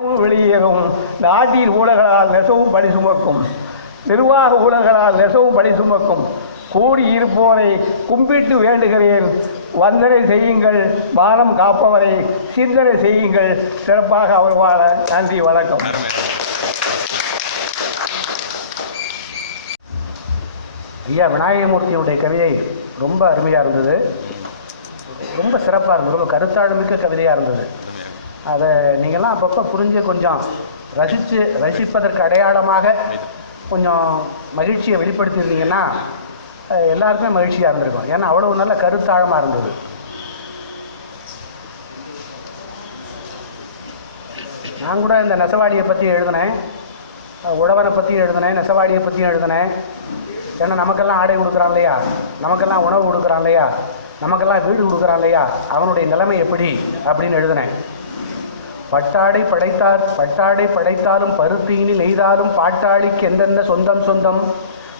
வெளியேறும் நாட்டின் ஊழல்களால் நெசவும் பணி சுமக்கும், நிர்வாக ஊழல்களால் நெசவும் பணி சுமக்கும். கூடி இருப்போரை கும்பிட்டு வேண்டுகிறேன், வந்தனை செய்யுங்கள், மானம் காப்பவரை சிந்தனை செய்யுங்கள், சிறப்பாக அவர் வாழ. நன்றி, வணக்கம். ஐயா விநாயகமூர்த்தியுடைய கவிதை ரொம்ப அருமையாக இருந்தது, ரொம்ப சிறப்பாக இருந்தது, ரொம்ப கருத்தாழமிக்க கவிதையாக இருந்தது. அதை நீங்கள்லாம் அப்பப்போ புரிஞ்சு கொஞ்சம் ரசிப்பதற்கு அடையாளமாக கொஞ்சம் மகிழ்ச்சியை வெளிப்படுத்தியிருந்தீங்கன்னா எல்லாருக்குமே மகிழ்ச்சியாக இருந்திருக்கும். ஏன்னா அவ்வளோ நல்ல கருத்தாழமாக இருந்தது. நான் கூட இந்த நெசவாளியை பற்றி எழுதினேன், உழவனை பற்றியும் எழுதினேன், நெசவாளியை பற்றியும் எழுதினேன். ஏன்னா நமக்கெல்லாம் ஆடை கொடுக்குறான் இல்லையா, நமக்கெல்லாம் உணவு கொடுக்குறான் இல்லையா, நமக்கெல்லாம் வீடு கொடுக்குறான் இல்லையா, அவனுடைய நிலைமை எப்படி அப்படின்னு எழுதினேன். பட்டாடை படைத்தாலும் பருத்தீனி நெய்தாலும் பாட்டாளிக்கு எந்தெந்த சொந்தம் சொந்தம்.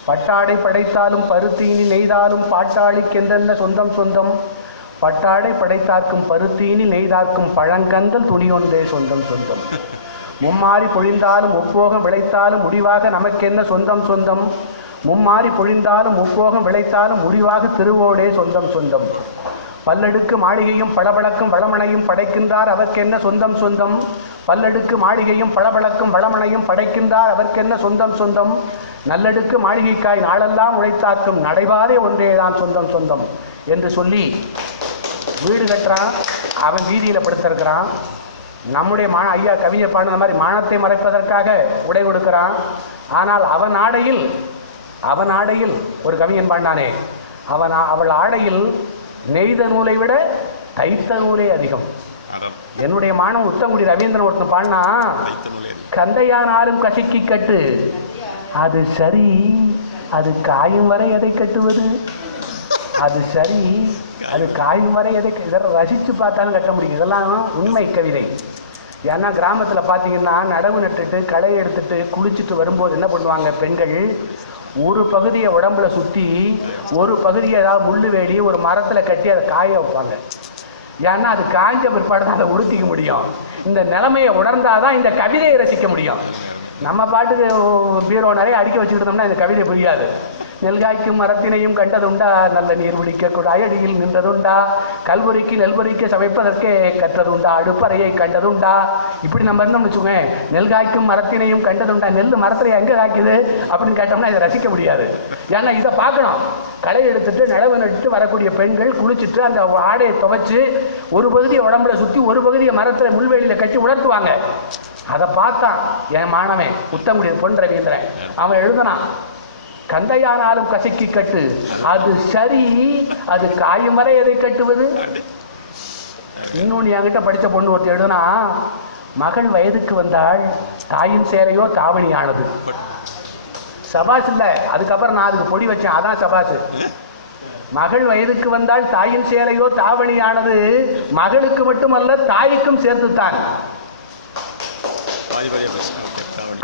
பட்டாடை படைத்தாலும் பருத்தீனி நெய்தாலும் பாட்டாளிக்கு எந்தெந்த சொந்தம் சொந்தம். பட்டாடை படைத்தார்க்கும் பருத்தீனி நெய்தார்க்கும் பழங்கந்தல் துணியொன்றே சொந்தம் சொந்தம். மும்மாறி பொழிந்தாலும் முப்போகம் விளைத்தாலும் முடிவாக நமக்கென்ன சொந்தம் சொந்தம். மும்மாறி பொழிந்தாலும் முப்போகம் விளைத்தாலும் முடிவாக திருவோடே சொந்தம் சொந்தம். பல்லடுக்கு மாளிகையும் பளபளக்கும் வளமனையும் படைக்கின்றார் அவர்க்கென்ன சொந்தம் சொந்தம். பல்லடுக்கு மாளிகையும் பளபளக்கும் வளமனையும் படைக்கின்றார் அவர்க்கென்ன சொந்தம் சொந்தம். நல்லடுக்கு மாளிகைக்காய் நாளெல்லாம் உழைத்தாக்கும் நடைபாதே ஒன்றேதான் சொந்தம் சொந்தம் என்று சொல்லி வீடு கட்டுறான், அவன் வீதியில் படுத்திருக்கிறான். நம்முடைய ஐயா கவியை பாடின மாதிரி மானத்தை மறைப்பதற்காக உடை கொடுக்கிறான். ஆனால் அவன் ஆடையில் ஒரு கவிஞன் பாண்டானே, அவள் ஆடையில் நெய்த நூலை விட தைத்த நூலே அதிகம். என்னுடைய மானம் உத்தங்குடி ரவீந்திரன் ஒருத்தன் பாடினா, கந்தையானாலும் கசக்கி கட்டு அது சரி, அது காயும் வரை எதை கட்டுவது. அது சரி, அது காயும் வரை எதை இதெல்லாம் ரசித்து பார்த்தாலும் கட்ட முடியும். இதெல்லாம் உண்மை கவிதை. ஏன்னா கிராமத்தில் பார்த்தீங்கன்னா நடவு நட்டுட்டு களை எடுத்துட்டு குளிச்சுட்டு வரும்போது என்ன பண்ணுவாங்க பெண்கள், ஒரு பகுதியை உடம்புல சுற்றி ஒரு பகுதியை ஏதாவது முள்ளு வேலி ஒரு மரத்தில் கட்டி அதை காய வைப்பாங்க. ஏன்னா அது காய்ஞ்ச பிற்பாடு தான் அதை உடுத்திக்க முடியும். இந்த நிலைமையை உணர்ந்தாதான் இந்த கவிதையை ரசிக்க முடியும். நம்ம பாட்டுக்கு பீரோ நிறைய அடிக்க வச்சுக்கிட்டு இருந்தோம்னா இந்த கவிதை புரியாது. நெல்காய்க்கும் மரத்தினையும் கண்டதுண்டா, நல்ல நீர் குடிக்க அயடியில் நின்றதுண்டா, கல்வொறிக்கு நெல்வொறிக்க சமைப்பதற்கே கற்றதுண்டா, அடுப்பறையை கண்டதுண்டா. இப்படி நம்ம இருந்தோம்னு வச்சுக்கோங்க, நெல்காய்க்கும் மரத்தினையும் கண்டதுண்டா, நெல் மரத்தில் எங்கே காய்க்குது அப்படின்னு கேட்டோம்னா இதை ரசிக்க முடியாது. ஏன்னா இதை பார்க்கணும். களை எடுத்துட்டு நிலவு நட்டு வரக்கூடிய பெண்கள் குளிச்சுட்டு அந்த ஆடையை துவைச்சு ஒரு பகுதியை உடம்புல சுற்றி ஒரு பகுதியை மரத்தில் முள்வேலியில் கட்டி உணர்த்துவாங்க. அதை பார்த்தான் என் மாணவன் உத்தங்குடி பொன் ரவீந்திரன். அவன் எழுதுனான், கந்தையானாலும் கசக்கி கட்டு அது சரி, அது காயும் வரை எதை கட்டுவது. இன்னொன்று என்கிட்ட படித்த பொண்ணு ஒருத்தர் எழுதுனா, மகள் வயதுக்கு வந்தால் தாயின் சேரையோ தாவணியானது. சபாஸ் இல்லை, அதுக்கப்புறம் நான் அதுக்கு பொடி வச்சேன், அதான் சபாஸ். மகள் வயதுக்கு வந்தால் தாயின் சேரையோ தாவணியானது, மகளுக்கு மட்டுமல்ல தாய்க்கும் சேர்த்துத்தான்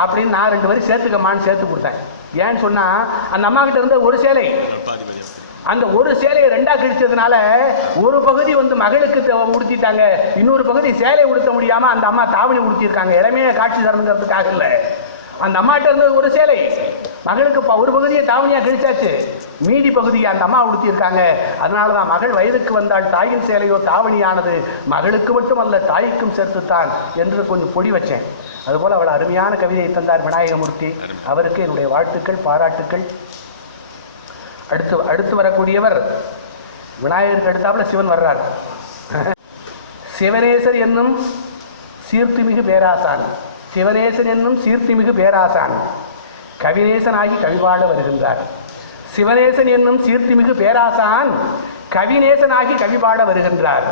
அப்படின்னு நான் 2 வரி சேர்த்துக்கம்மான்னு சேர்த்து கொடுத்தேன். ஏன்னு சொன்னா அந்த அம்மா கிட்ட இருந்த ஒரு சேலை, அந்த ஒரு சேலையை 2ஆ கிழிச்சதுனால ஒரு பகுதி மகளுக்கு உடுத்திட்டாங்க, இன்னொரு பகுதி சேலை உடுத்த முடியாம அந்த அம்மா தாவணி உடுத்திருக்காங்க. இளமையை காட்சி தரணுங்கிறதுக்காக இல்லை. அந்த அம்மாட்ட இருந்த ஒரு சேலை மகளுக்கு ஒரு பகுதியை தாவணியா கிழிச்சாச்சு, மீதி பகுதியை அந்த அம்மா உடுத்தியிருக்காங்க. அதனாலதான் மகள் வயதுக்கு வந்தால் தாயின் சேலையோ தாவணியானது, மகளுக்கு மட்டுமல்ல தாய்க்கும் சேர்த்துத்தான் என்று கொஞ்சம் பொடி வச்சேன். அதுபோல் அவள் அருமையான கவிதையை தந்தார் விநாயகமூர்த்தி. அவருக்கு என்னுடைய வாழ்த்துக்கள், பாராட்டுக்கள். அடுத்து வரக்கூடியவர் விநாயகருக்கு அடுத்தாப்புல சிவன் வர்றார். சிவனேசர் என்னும் சீர்த்திமிகு பேராசான், சிவனேசன் என்னும் சீர்த்திமிகு பேராசான் கவிநேசனாகி கவிபாட வருகின்றார். சிவனேசன் என்னும் சீர்த்திமிகு பேராசான் கவிநேசனாகி கவிபாட வருகின்றார்.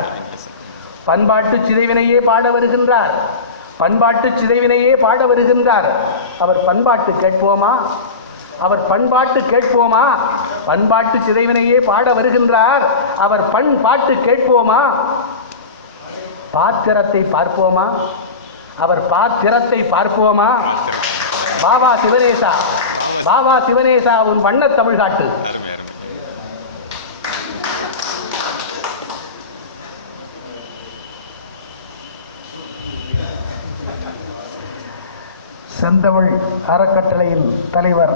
பண்பாட்டு சிதைவினையே பாட வருகின்றார். பண்பாட்டு சிதைவினையே பாட வருகின்றார். அவர் பண்பாட்டு கேட்போமா, அவர் பண்பாட்டு கேட்போமா. பண்பாட்டு சிதைவினையே பாட வருகின்றார். அவர் பண்பாட்டு கேட்போமா. பாத்திரத்தை பார்ப்போமா, அவர் பாத்திரத்தை பார்ப்போமா. பாபா சிவனேசா, பாபா சிவனேசா உன் வண்ணத் தமிழ் காட்டு. செந்தமிழ் அறக்கட்டளையின் தலைவர்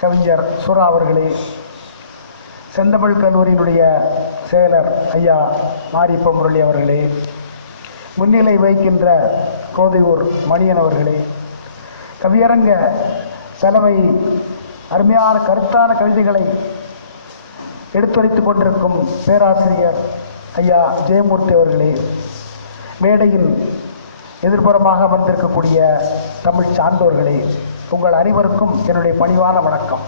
கவிஞர் சுரா அவர்களே, செந்தமிழ் கல்லூரியினுடைய செயலர் ஐயா மாரியப்ப முரளி அவர்களே, முன்னிலை வகிக்கின்ற கோதையூர் மணியன் அவர்களே, கவியரங்க தலைமை அருமையான கருத்தான கவிதைகளை எடுத்துரைத்து கொண்டிருக்கும் பேராசிரியர் ஐயா ஜெயமூர்த்தி அவர்களே, மேடையின் எதிர்ப்புறமாக அமர்ந்திருக்கக்கூடிய தமிழ் சான்றோர்களே, உங்கள் அனைவருக்கும் என்னுடைய பணிவான வணக்கம்.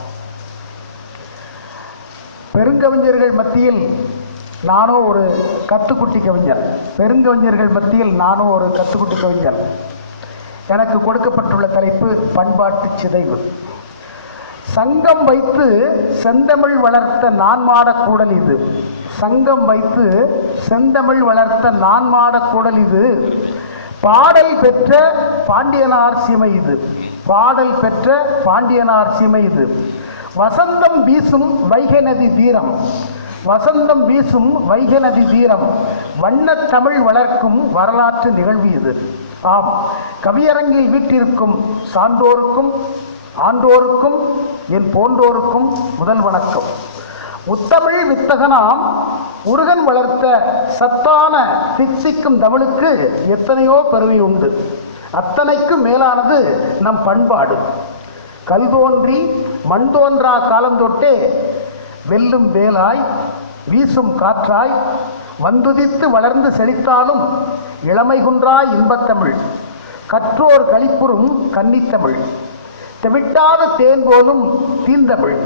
பெருங்கவிஞர்கள் மத்தியில் நானோ ஒரு கத்துக்குட்டி கவிஞர். பெருங்கவிஞர்கள் மத்தியில் நானோ ஒரு கத்துக்குட்டி கவிஞர். எனக்கு கொடுக்கப்பட்டுள்ள தலைப்பு பண்பாட்டு சிதைவு. சங்கம் வைத்து செந்தமிழ் வளர்த்த நான்மாட கூடல் இது. சங்கம் வைத்து செந்தமிழ் வளர்த்த நான்மாட கூடல் இது. பாடல் பெற்ற பாண்டியனார் சீமை இது. பாடல் பெற்ற பாண்டியனார் சீமை இது. வசந்தம் வீசும் வைகை நதி தீரம். வசந்தம் வீசும் வைகை நதி தீரம். வண்ணத் தமிழ் வளர்க்கும் வரலாற்று நிகழ்வு இது. ஆம், கவியரங்கில் வீட்டிற்கும் சான்றோருக்கும் ஆண்டோருக்கும் என் போன்றோருக்கும் முதல் வணக்கம். முத்தமிழ் வித்தகனாம் முருகன் வளர்த்த சத்தான தித்திக்கும் தமிழுக்கு எத்தனையோ பெருமை உண்டு. அத்தனைக்கும் மேலானது நம் பண்பாடு. கல் தோன்றி மண் தோன்றா காலந்தொட்டே வெல்லும் வேலாய் வீசும் காற்றாய் வந்துதித்து வளர்ந்து செழித்தாலும் இளமை குன்றாய் இன்பத்தமிழ். கற்றோர் களிப்புறும் கன்னித்தமிழ். தெவிட்டாத தேன் போலும் தீந்தமிழ்.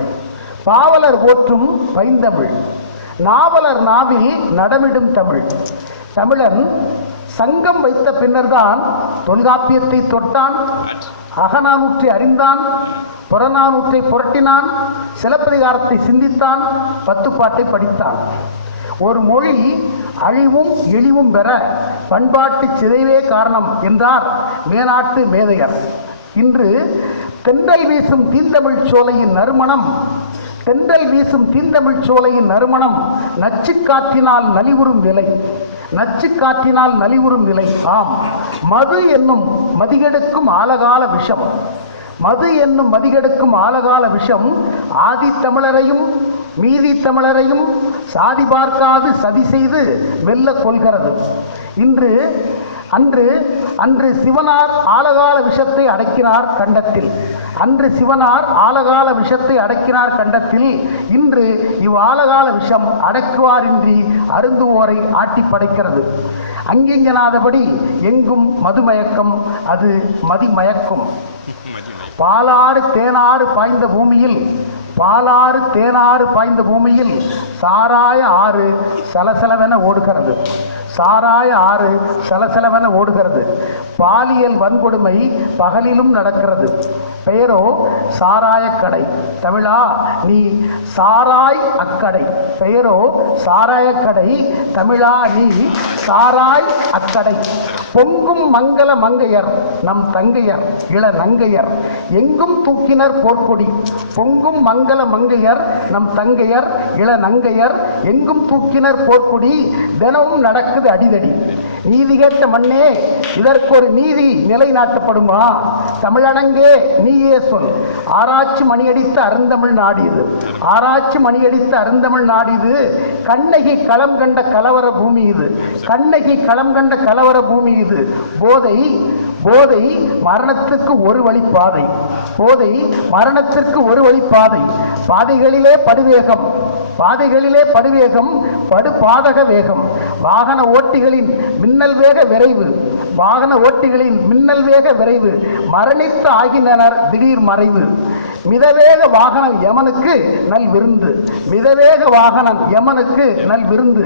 பாவலர் போற்றும் பைந்தமிழ். நாவலர் நாவில் நடமிடும் தமிழ். தமிழன் சங்கம் வைத்த பின்னர்தான் தொல்காப்பியத்தை தொட்டான், அகநானூற்றை அறிந்தான், புறநானூற்றை புரட்டினான், சிலப்பதிகாரத்தை சிந்தித்தான், பத்துப்பாட்டை படித்தான். ஒரு மொழி அழிவும் இழிவும் பெற பண்பாட்டு சிதைவே காரணம் என்றார் மேனாட்டு மேதையர். இன்று தென்றல் வீசும் தீந்தமிழ் சோலையின் நறுமணம், தென்றல் வீசும் தீந்தமிழ் சோலையின் நறுமணம் நச்சுக்காற்றினால் நலிவுறும் நிலை. நச்சுக்காற்றினால் நலிவுறும் நிலை. ஆம், மது என்னும் மதிகெடுக்கும் ஆலகால விஷம். மது என்னும் மதிகெடுக்கும் ஆலகால விஷம் ஆதி தமிழரையும் மீதி தமிழரையும் சாதி பார்க்காது சதி செய்து வெல்ல கொள்கிறது. அன்று சிவனார் ஆலகால விஷத்தை அடக்கினார் கண்டத்தில். அன்று சிவனார் ஆலகால விஷத்தை அடக்கினார் கண்டத்தில். இன்று ஆலகால விஷம் அடக்குவாரின்றி அருந்துவோரை ஆட்டி படைக்கிறது. அங்கிங்கனாதபடி எங்கும் மதுமயக்கம், அது மதிமயக்கும். பாலாறு தேனாறு பாய்ந்த பூமியில், பாலாறு தேனாறு பாய்ந்த பூமியில் சாராய ஆறு சலசலவென ஓடுகிறது. சாராய ஆறு சலசலவென ஓடுகிறது. பாலியல் வன்கொடுமை பகலிலும் நடக்கிறது. பெயரோ சாராயக்கடை. தமிழா நீ சாராய் அக்கடை. பெயரோ சாராயக்கடை. தமிழா நீ சாராய் அக்கடை. பொங்கும் மங்கள மங்கையர் நம் தங்கையர் இள நங்கையர் எங்கும் தூக்கினர் போர்க்கொடி. பொங்கும் மங்கள மங்கையர் நம் தங்கையர் இள நங்கையர் எங்கும் தூக்கினர் போர்க்கொடி. தினமும் நடக்குது அடிதடி. நீதி கேட்ட மண்ணே, இதற்கு ஒரு நீதி நிலைநாட்டப்படுமா? தமிழனங்கே நீயே சொல். ஆராய்ச்சி மணியடித்த அருந்தமிழ் நாடு இது. ஆராய்ச்சி மணியடித்த அருந்தமிழ் நாடு இது. கண்ணகி களம் கண்ட கலவர பூமி இது. கண்ணகி களம் கண்ட கலவர பூமி இது. போதை போதை மரணத்துக்கு ஒரு வழிப்பாதை. போதை மரணத்திற்கு ஒரு வழிப்பாதை. பாதைகளிலே படுவேகம், பாதைகளிலே படுவேகம், படு பாதக வேகம். வாகன ஓட்டிகளின் மின்னல் வேக விரைவு, வாகன ஓட்டிகளின் மின்னல் வேக விரைவு. மரணித்து ஆகின்றனர் திடீர் மறைவு. மிதவேக வாகனம் யமனுக்கு நல் விருந்து. மிதவேக வாகனம் யமனுக்கு நல் விருந்து.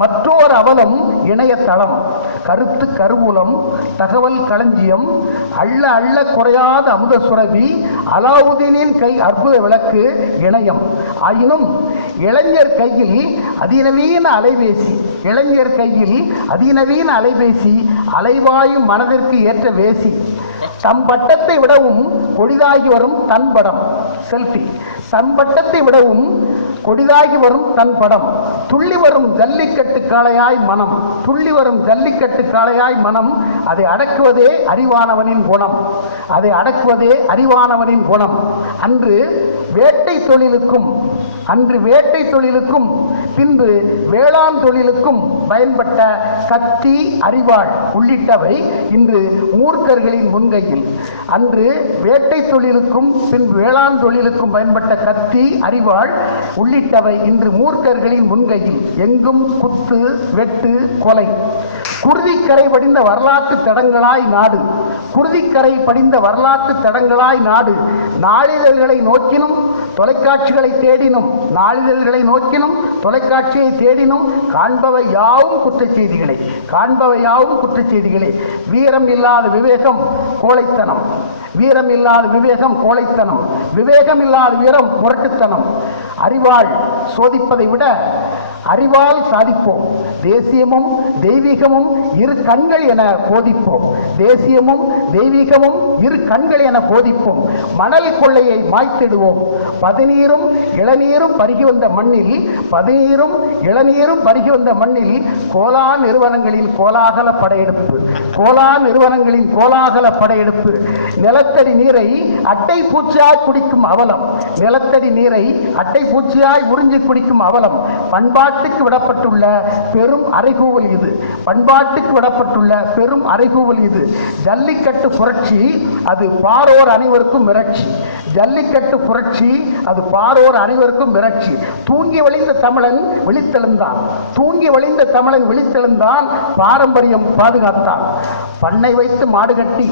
மற்றோர் அவலம் இணையதளம். கருத்து கருவூலம், தகவல் களஞ்சியம், அள்ள அள்ள குறையாத அமுத சுரபி, அலாவுதீனின் கை அற்புத விளக்கு இணையம். ஆயினும் இளைஞர் கையில் அதிநவீன அலைபேசி. இளைஞர் கையில் அதிநவீன அலைபேசி. அலைவாயும் மனதிற்கு ஏற்ற வேசி. தம் பட்டத்தை விடவும் கொடிதாகி வரும் தன் படம். செல்ஃபி. தம் பட்டத்தை விடவும் கொடிதாகி வரும் தன் படம். துள்ளி வரும் ஜல்லிக்கட்டு காளையாய் மனம், துள்ளி வரும் ஜல்லிக்கட்டு காளையாய் மனம், அதை அடக்குவதே அறிவானவனின் குணம், அதை அடக்குவதே அறிவானவனின் குணம். அன்று வேட்டை தொழிலுக்கும் பின்பு வேளாண் தொழிலுக்கும் பயன்பட்ட கத்தி, அரிவாள் உள்ளிட்டவை இன்று மூர்க்கர்களின் முன்கையில். அன்று வேட்டை தொழிலுக்கும் பின்பு வேளாண் தொழிலுக்கும் பயன்பட்ட கத்தி, அரிவாள் உள்ளிட்டவை இன்று மூர்க்கர்களின் முன்கையில். எங்கும் குத்து, வெட்டு, கொலை. குருதிக்கரை படிந்த வரலாற்று தடங்களாய் நாடு, குருதிக்கரை படிந்த வரலாற்று தடங்களாய் நாடு. நாளிதழ்களை நோக்கினும் தொலைக்காட்சிகளை தேடினும், நாளிதழ்களை நோக்கினும் தொலைக்காட்சியை தேடினும் காண்பவை யாவும் குற்றச்செய்திகளே, காண்பவை யாவும் குற்றச்செய்திகளே. வீரம் இல்லாத விவேகம் கோழைத்தனம், வீரம் இல்லாத விவேகம் கோழைத்தனம், விவேகம் இல்லாத வீரம் முரட்டுத்தனம். அறிவால் சோதிப்பதை விட அறிவால் சாதிப்போம். தேசியமும் தெய்வீகமும் இரு கண்கள் என போதிப்போம், தேசியமும் தெய்வீகமும் இரு கண்கள் என போதிப்போம். மணல் கொள்ளையை மாய்த்திடுவோம். பதினீரும் இளநீரும் பருகி வந்த மண்ணில், பதினீரும் இளநீரும் பருகி வந்த மண்ணில் கோலா நிறுவனங்களின் கோலாகல படையெடுப்பு, கோலா நிறுவனங்களின் கோலாகல படையெடுப்பு. நிலத்தடி நீரை அட்டை பூச்சியாய் குடிக்கும் அவலம், நிலத்தடி நீரை அட்டை பூச்சியாய் உறிஞ்சி குடிக்கும் அவலம். பண்பாட்டுக்கு விடப்பட்டுள்ள பெரும் அறைகூவல் இது, பண்பாட்டுக்கு விடப்பட்டுள்ள பெரும் அறைகூவல் இது. ஜல்லிக்கட்டு புரட்சி அது பாரோர் அனைவருக்கும் மிரட்சி, ஜல்லிக்கட்டு புரட்சி அது பாரோர் அனைவருக்கும் மிரட்சி. தூங்கி வழிந்த தமிழன் விழித்தெழுந்தான், தூங்கி வழிந்த தமிழன் விழித்தெழுந்தான், பாரம்பரியம் பாதுகாத்தான். பண்ணை வைத்து மாடு கட்டி,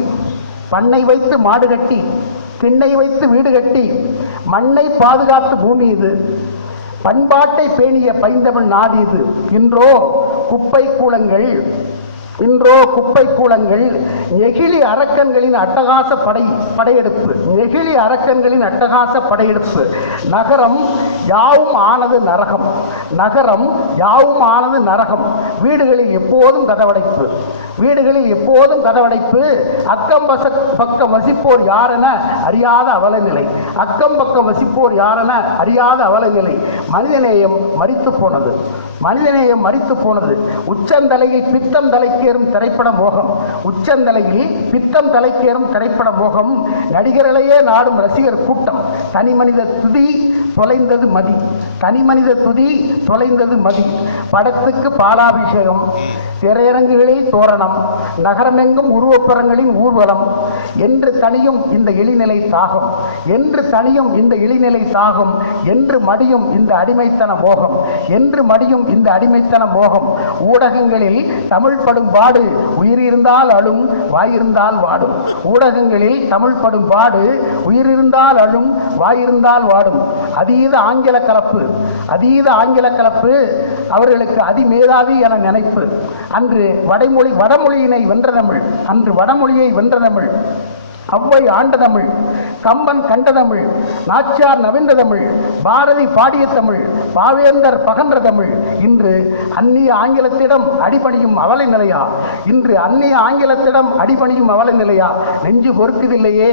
பண்ணை வைத்து மாடு கட்டி, திண்ணை வைத்து வீடு கட்டி, மண்ணை பாதுகாத்து பூமி இது, பண்பாட்டை பேணிய பைந்தமிழ் நாடு இது. இன்றோ குப்பை கூலங்கள், இன்றோ குப்பை கூலங்கள், நெகிழி அரக்கன்களின் அட்டகாச படையெடுப்பு, நெகிழி அரக்கன்களின் அட்டகாச படையெடுப்பு. நகரம் யாவும் ஆனது நரகம், நகரம் யாவும் ஆனது நரகம். வீடுகளில் எப்போதும் கதவடைப்பு, வீடுகளில் எப்போதும் கதவடைப்பு. அக்கம் பக்கம் வசிப்போர் யாரென அறியாத அவலநிலை, அக்கம் பக்கம் வசிப்போர் யாரென அறியாத அவலநிலை. மனிதநேயம் மரித்து போனது, மனிதநேயம் மரித்து போனது. உச்சந்தலையில் பித்தம் தலைக்கேறும் திரைப்பட மோகம், உச்சந்தலையில் பித்தம் தலைக்கேறும் திரைப்பட மோகம். நடிகர்களையே நாடும் ரசிகர் கூட்டம். தனி மனித துதி தொலைந்தது மதி, தனி மனித துதி தொலைந்தது மதி. படத்துக்கு பாலாபிஷேகம், திரையரங்குகளில் தோரணம், நகரமெங்கும் உருவப்படங்களின் ஊர்வலம். என்று தனியும் இந்த இழிநிலை தாகம், என்று தனியும் இந்த இழிநிலை தாகம். என்று மடியும் இந்த அடிமைத்தன மோகம், என்று மடியும் இந்த அடிமைத்தன மோகம். ஊடகங்களில் தமிழ் படும் பாடு உயிரிருந்தால் அழும், வாயிருந்தால் வாடும். ஊடகங்களில் தமிழ் படும் பாடு உயிரிருந்தால் அழும், வாயிருந்தால் வாடும். அதீத ஆங்கில கலப்பு, அதீத ஆங்கில கலப்பு அவர்களுக்கு அதிமேதாவி என நினைப்பு. அன்று வடமொழியினை வென்ற தமிழ், அன்று வடமொழியை வென்ற தமிழ், அவ்வை ஆண்ட தமிழ், கம்பன் கண்ட தமிழ், நாச்சியார் நவின்ற தமிழ், பாரதி பாடிய தமிழ், பாவேந்தர் பகன்ற தமிழ். இன்று அந்நிய ஆங்கிலத்திடம் அடிபணியும் அவலை நிலையா, இன்று அந்நிய ஆங்கிலத்திடம் அடிபணியும் அவலை நிலையா. நெஞ்சு பொறுக்குதில்லையே,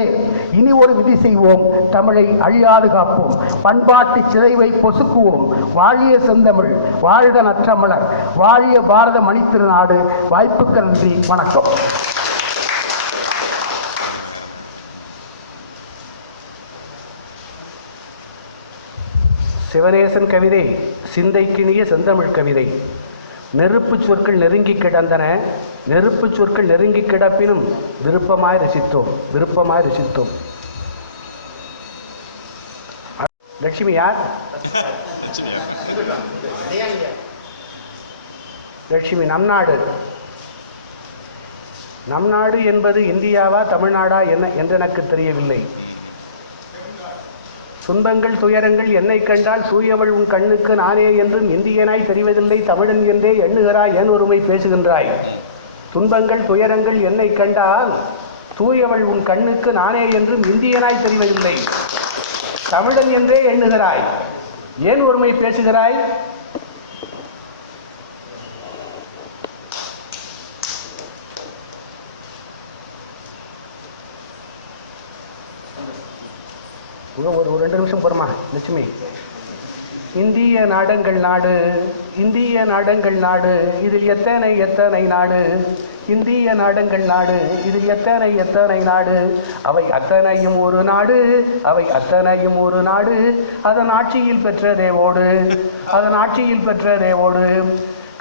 இனி ஒரு விதி செய்வோம், தமிழை அழியாது காப்போம், பண்பாட்டு சிதைவை பொசுக்குவோம். வாழிய செந்தமிழ், வாழ்க நற்றமிழர், வாழிய பாரத மணித்திருநாடு. வாய்ப்புக்கு நன்றி, வணக்கம். சிவநேசன் கவிதை சிந்தைக்கினிய செந்தமிழ் கவிதை. நெருப்பு சொற்கள் நெருங்கி கிடந்தன, நெருப்பு சொற்கள் நெருங்கி கிடப்பினும் விருப்பமாய் ரசித்தோம், விருப்பமாய் ரசித்தோம். லட்சுமி யார்? லட்சுமி நம் நாடு, நம் நாடு என்பது இந்தியாவா தமிழ்நாடா என்ன என்று எனக்கு தெரியவில்லை. துன்பங்கள் துயரங்கள் என்னை கண்டால் சூயவள் உன் கண்ணுக்கு நானே என்றும் இந்தியனாய் தெரிவதில்லை, தமிழன் என்றே எண்ணுகிறாய், ஏன் ஒருமை பேசுகின்றாய். துன்பங்கள் துயரங்கள் என்னை கண்டால் தூயவள் உன் கண்ணுக்கு நானே என்றும் இந்தியனாய் தெரிவதில்லை, தமிழன் என்றே எண்ணுகிறாய், ஏன் ஒருமை பேசுகிறாய். ஒரு 2 நிமிஷம் போருமா லட்சுமி? இந்திய நாடங்கள் நாடு, இந்திய நாடங்கள் நாடு, இதில் எத்தனை எத்தனை நாடு, இந்திய நாடங்கள் நாடு, இதில் எத்தனை எத்தனை நாடு, அவை அத்தனையும் ஒரு நாடு, அவை அத்தனையும் ஒரு நாடு, அதன் ஆட்சியில் பெற்றதே ஓடு, அதன் ஆட்சியில் பெற்றதே ஓடு.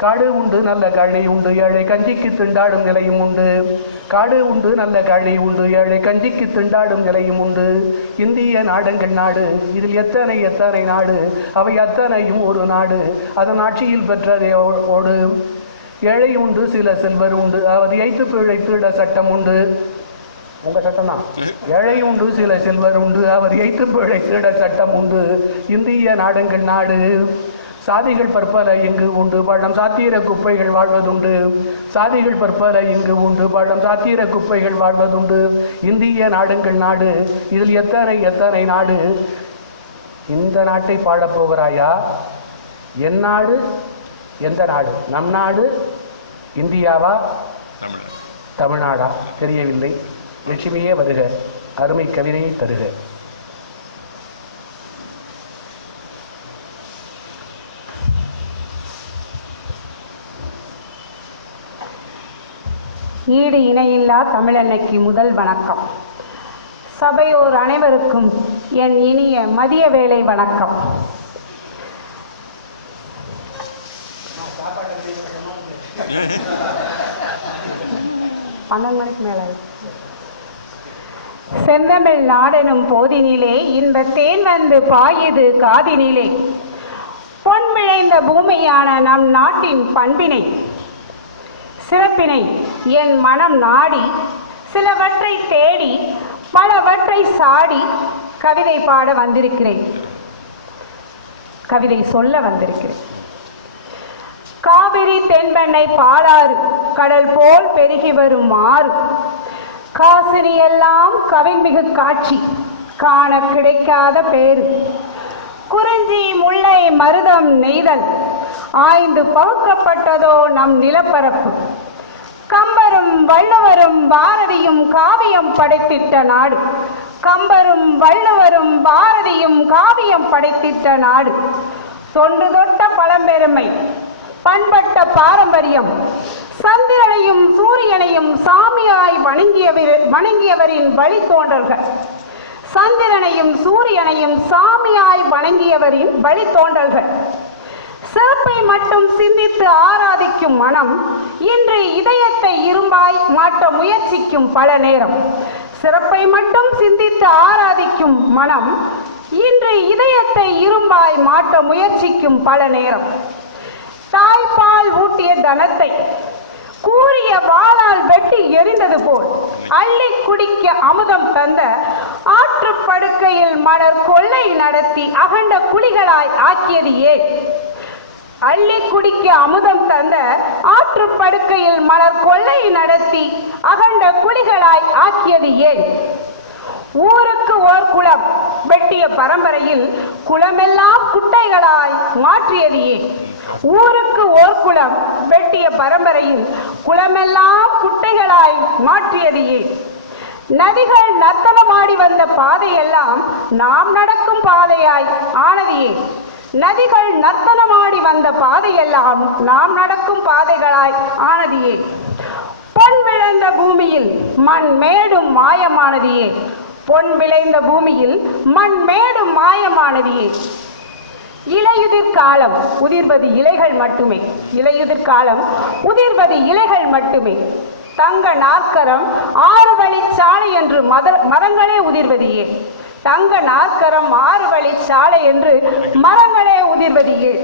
காடு உண்டு நல்ல களி உண்டு, ஏழை கஞ்சிக்கு திண்டாடும் நிலையும் உண்டு. காடு உண்டு நல்ல களி உண்டு, ஏழை கஞ்சிக்கு திண்டாடும் நிலையும் உண்டு. இந்திய நாடங்கள் நாடு, இதில் எத்தனை எத்தனை நாடு, அவை அத்தனையும் ஒரு நாடு, அதன் ஆட்சியில் பெற்றதே ஓடு. ஏழை உண்டு சில செல்வர் உண்டு, அவது எய்த்து பிழைத்திட சட்டம் உண்டு. உங்க சட்டம் தான். ஏழை உண்டு சில செல்வர் உண்டு, அவர் எய்த்து பிழைத்திட சட்டம் உண்டு. இந்திய நாடங்கள் நாடு. சாதிகள் பற்பல இங்கு உண்டு, பழம் சாத்திர குப்பைகள் வாழ்வதுண்டு. சாதிகள் பற்பல இங்கு உண்டு, பழம் சாத்திர குப்பைகள் வாழ்வதுண்டு. இந்திய நாடுங்கள் நாடு, இதில் எத்தனை எத்தனை நாடு. இந்த நாட்டை பாடப் போகிறாயா? என் நாடு எந்த நாடு? நம் நாடு இந்தியாவா தமிழ்நாடா? தெரியவில்லை. லட்சுமியே வருக, அருமை கவிதையை தருக. ஈடு இணையில்லா தமிழன்னைக்கு முதல் வணக்கம். சபையோர் அனைவருக்கும் என் இனிய மதிய வேளை வணக்கம். பன்னெண்டு மணிக்கு மேல செந்தமிழ் நாடெனும் போதினிலே இன்ப தேன் வந்து பாயுது காதினிலே. பொன் விளைந்த பூமியான நம் நாட்டின் பண்பினை சிறப்பினை என் மனம் நாடி சிலவற்றை தேடி பலவற்றை சாடி கவிதை பாட வந்திருக்கிறேன், கவிதை சொல்ல வந்திருக்கிறேன். காவிரி தென்பெண்ணை பாலாறு கடல் போல் பெருகி வரும் ஆறு, காசினி எல்லாம் கவின்மிகு காட்சி காண கிடைக்காத பேரு. குறிஞ்சி முல்லை மருதம் நெய்தல் ஆய்ந்து பகுக்கப்பட்டதோ நம் நிலப்பரப்பு. கம்பரும் வள்ளுவரும் பாரதியும் காவியம் படைத்திட்ட நாடு, கம்பரும் வள்ளுவரும் பாரதியும் காவியம் படைத்திட்ட நாடு. தொன்று தொட்ட பழம்பெருமை பண்பட்ட பாரம்பரியம், சந்திரனையும் சூரியனையும் சாமியாய் வணங்கியவரின் வழித்தோன்றல்கள், சந்திரனையும் சூரியனையும் சாமியாய் வணங்கியவரின் வழித்தோன்றல்கள். சிறப்பை மட்டும் சிந்தித்து ஆராதிக்கும் மனம் இன்று இதயத்தை இரும்பாய் மாற்ற முயற்சிக்கும் பல நேரம். சிறப்பை மட்டும் சிந்தித்து ஆராதிக்கும் மனம் இன்று இதயத்தை இரும்பாய் மாற்ற முயற்சிக்கும் பல நேரம். தாய்ப்பால் ஊட்டிய தனத்தை கூறிய வாளால் வெட்டி எரிந்தது போல் அள்ளி குடிக்க அமுதம் தந்த ஆற்றுப்படுக்கையில் மலர் கொள்ளை நடத்தி அகண்ட குழிகளாய் ஆக்கியது ஏன்? அள்ளி குடிக்க அமுதம் தந்த ஆற்றுப்படுக்கையில் மலர் கொள்ளை நடத்தி அகண்ட குழிகளாய் ஆக்கியது ஏன்? ஊருக்கு ஓர் குளம் வெட்டிய பரம்பரையில் குளமெல்லாம் குட்டைகளாய் மாற்றியது ஏன்? ஊருக்கு ஓர் குளம் வெட்டிய பரம்பரையில் குளமெல்லாம் குட்டைகளாய் மாற்றியது ஏன்? நதிகள் நர்த்தனமாடி வந்த பாதையெல்லாம் நாம் நடக்கும் பாதையாய் ஆனது ஏன்? நதிகள் நர்த்தனமாடி வந்த பாதையெல்லாம் நாம் நடக்கும் பாதைகளாய் ஆனது ஏன்? பொன் விளைந்த பூமியில் மண் மேடும் மாயமானது ஏன்? பொன் விளைந்த பூமியில் மண் மேடும் மாயமானது ஏன்? இலையுதிர் காலம் உதிர்வது இலைகள் மட்டுமே, இலையுதிர் காலம் உதிர்வது இலைகள் மட்டுமே. தங்க நாற்கரம் 6 வழிச்சாலை என்று மரங்களே உதிர்வது ஏன்? தங்க நாற்கரம் 6 வழிச்சாலை என்று மரங்களே உதிர்வது ஏன்?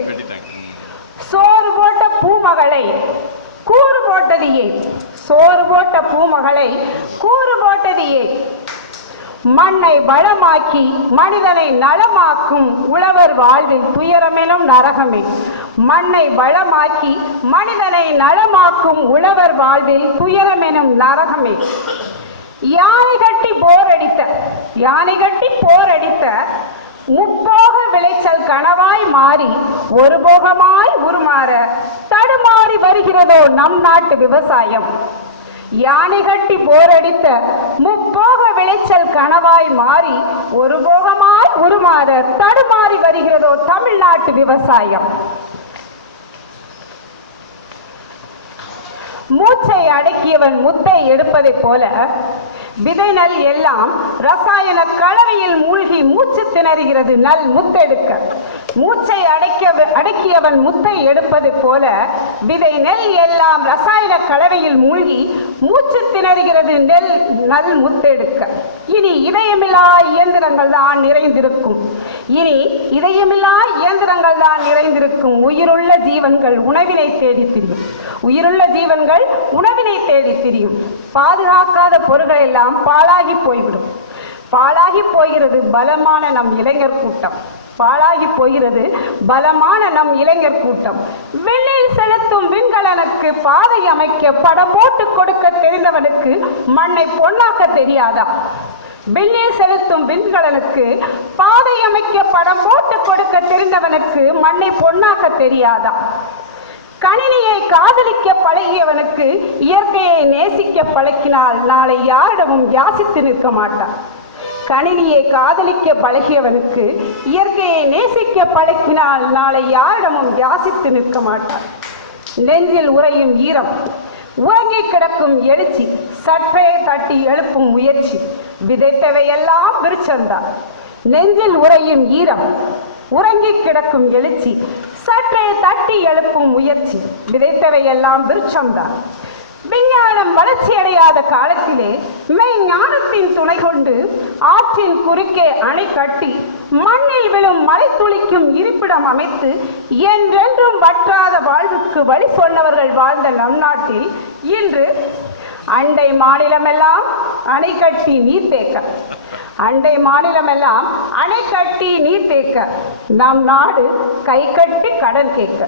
சோறு போட்ட பூமகளை கூறு போட்டது ஏன்? சோறு போட்ட பூமகளை கூறு போட்டது ஏன்? மண்ணை வளமாக்கி மனிதனை நலமாக்கும் உழவர் வாழ்வில் துயரமெனும் நரகமே. மண்ணை வளமாக்கி மனிதனை நலமாக்கும் உழவர் வாழ்வில் துயரமெனும் நரகமே. யானை கட்டி போர் அடித்த முப்போக விளைச்சல் கனவாய் மாறி ஒரு போகமாய் உருமாற தடுமாறி வருகிறதோ நம் நாட்டு விவசாயம். யானை கட்டி போர் அடித்த முப்போக விளைச்சல் கனவாய் மாறி ஒரு போகமாய் உருமாற தடுமாறி வருகிறதோ தமிழ்நாட்டு விவசாயம். மூச்சை அடக்கியவன் முத்தை எடுப்பதைப் போல விதை நல் எல்லாம் ரசாயன கலவையில் மூழ்கி மூச்சு திணறுகிறது நல் முத்தெடுக்க. மூச்சை அடக்கியவன் முத்தை எடுப்பது போல விதை நெல் எல்லாம் ரசாயன கலவையில் மூழ்கி மூச்சு திணறுகிறது நல் முத்தெடுக்க. இனி இதயமில்லா இயந்திரங்கள் தான் நிறைந்திருக்கும். உயிருள்ள ஜீவன்கள் உணவினை தேடி திரியும். பாதுகாக்காத பொருட்கள் எல்லாம் பாழாகி போய்விடும். பாழாகி போகிறது பலமான நம் இளைஞர் கூட்டம். விண்ணில் செலுத்தும் விண்கலனுக்கு பாதை அமைக்க படம் போட்டு கொடுக்க தெரிந்தவனுக்கு மண்ணை பொன்னாக்க தெரியாதா? விண்ணில் செலுத்தும் விண்கலனுக்கு பாதை அமைக்க படம் போட்டு கொடுக்க தெரிந்தவனுக்கு மண்ணை பொன்னாக்க தெரியாதா? கணினியை காதலிக்க பழகியவனுக்கு இயற்கையை நேசிக்க பழக்கினால் நாளை யாரிடமும் யாசித்து நிற்க மாட்டான். கணினியை காதலிக்க பழகியவனுக்கு இயற்கையை நேசிக்க பழக்கினால் நாளை யாரிடமும் யாசித்து நிற்க மாட்டான். நெஞ்சில் உறையும் ஈரம், உறங்கி கிடக்கும் எழுச்சி, சற்றே தட்டி எழுப்பும் முயற்சி, விதைத்தவையெல்லாம் விருச்சந்தான். நெஞ்சில் உறையும் ஈரம், உறங்கி கிடக்கும் எழுச்சி, சற்றே தட்டி எழுப்பும் முயற்சி, விதைத்தவையெல்லாம் விருட்சம்தான். விஞ்ஞானம் வளர்ச்சியடையாத காலத்திலே மெய்ஞானத்தின் துணை கொண்டு ஆற்றின் குறுக்கே அணை கட்டி மண்ணில் விழும் மழை துளிக்கும் இருப்பிடம் அமைத்து என்றென்றும் வற்றாத வாழ்வுக்கு வழி சொன்னவர்கள் வாழ்ந்த நம் நாட்டில் இன்று அண்டை மாநிலமெல்லாம் அணை கட்டி நீர் தேக்க நம் நாடு கை கட்டி கடன் கேட்க.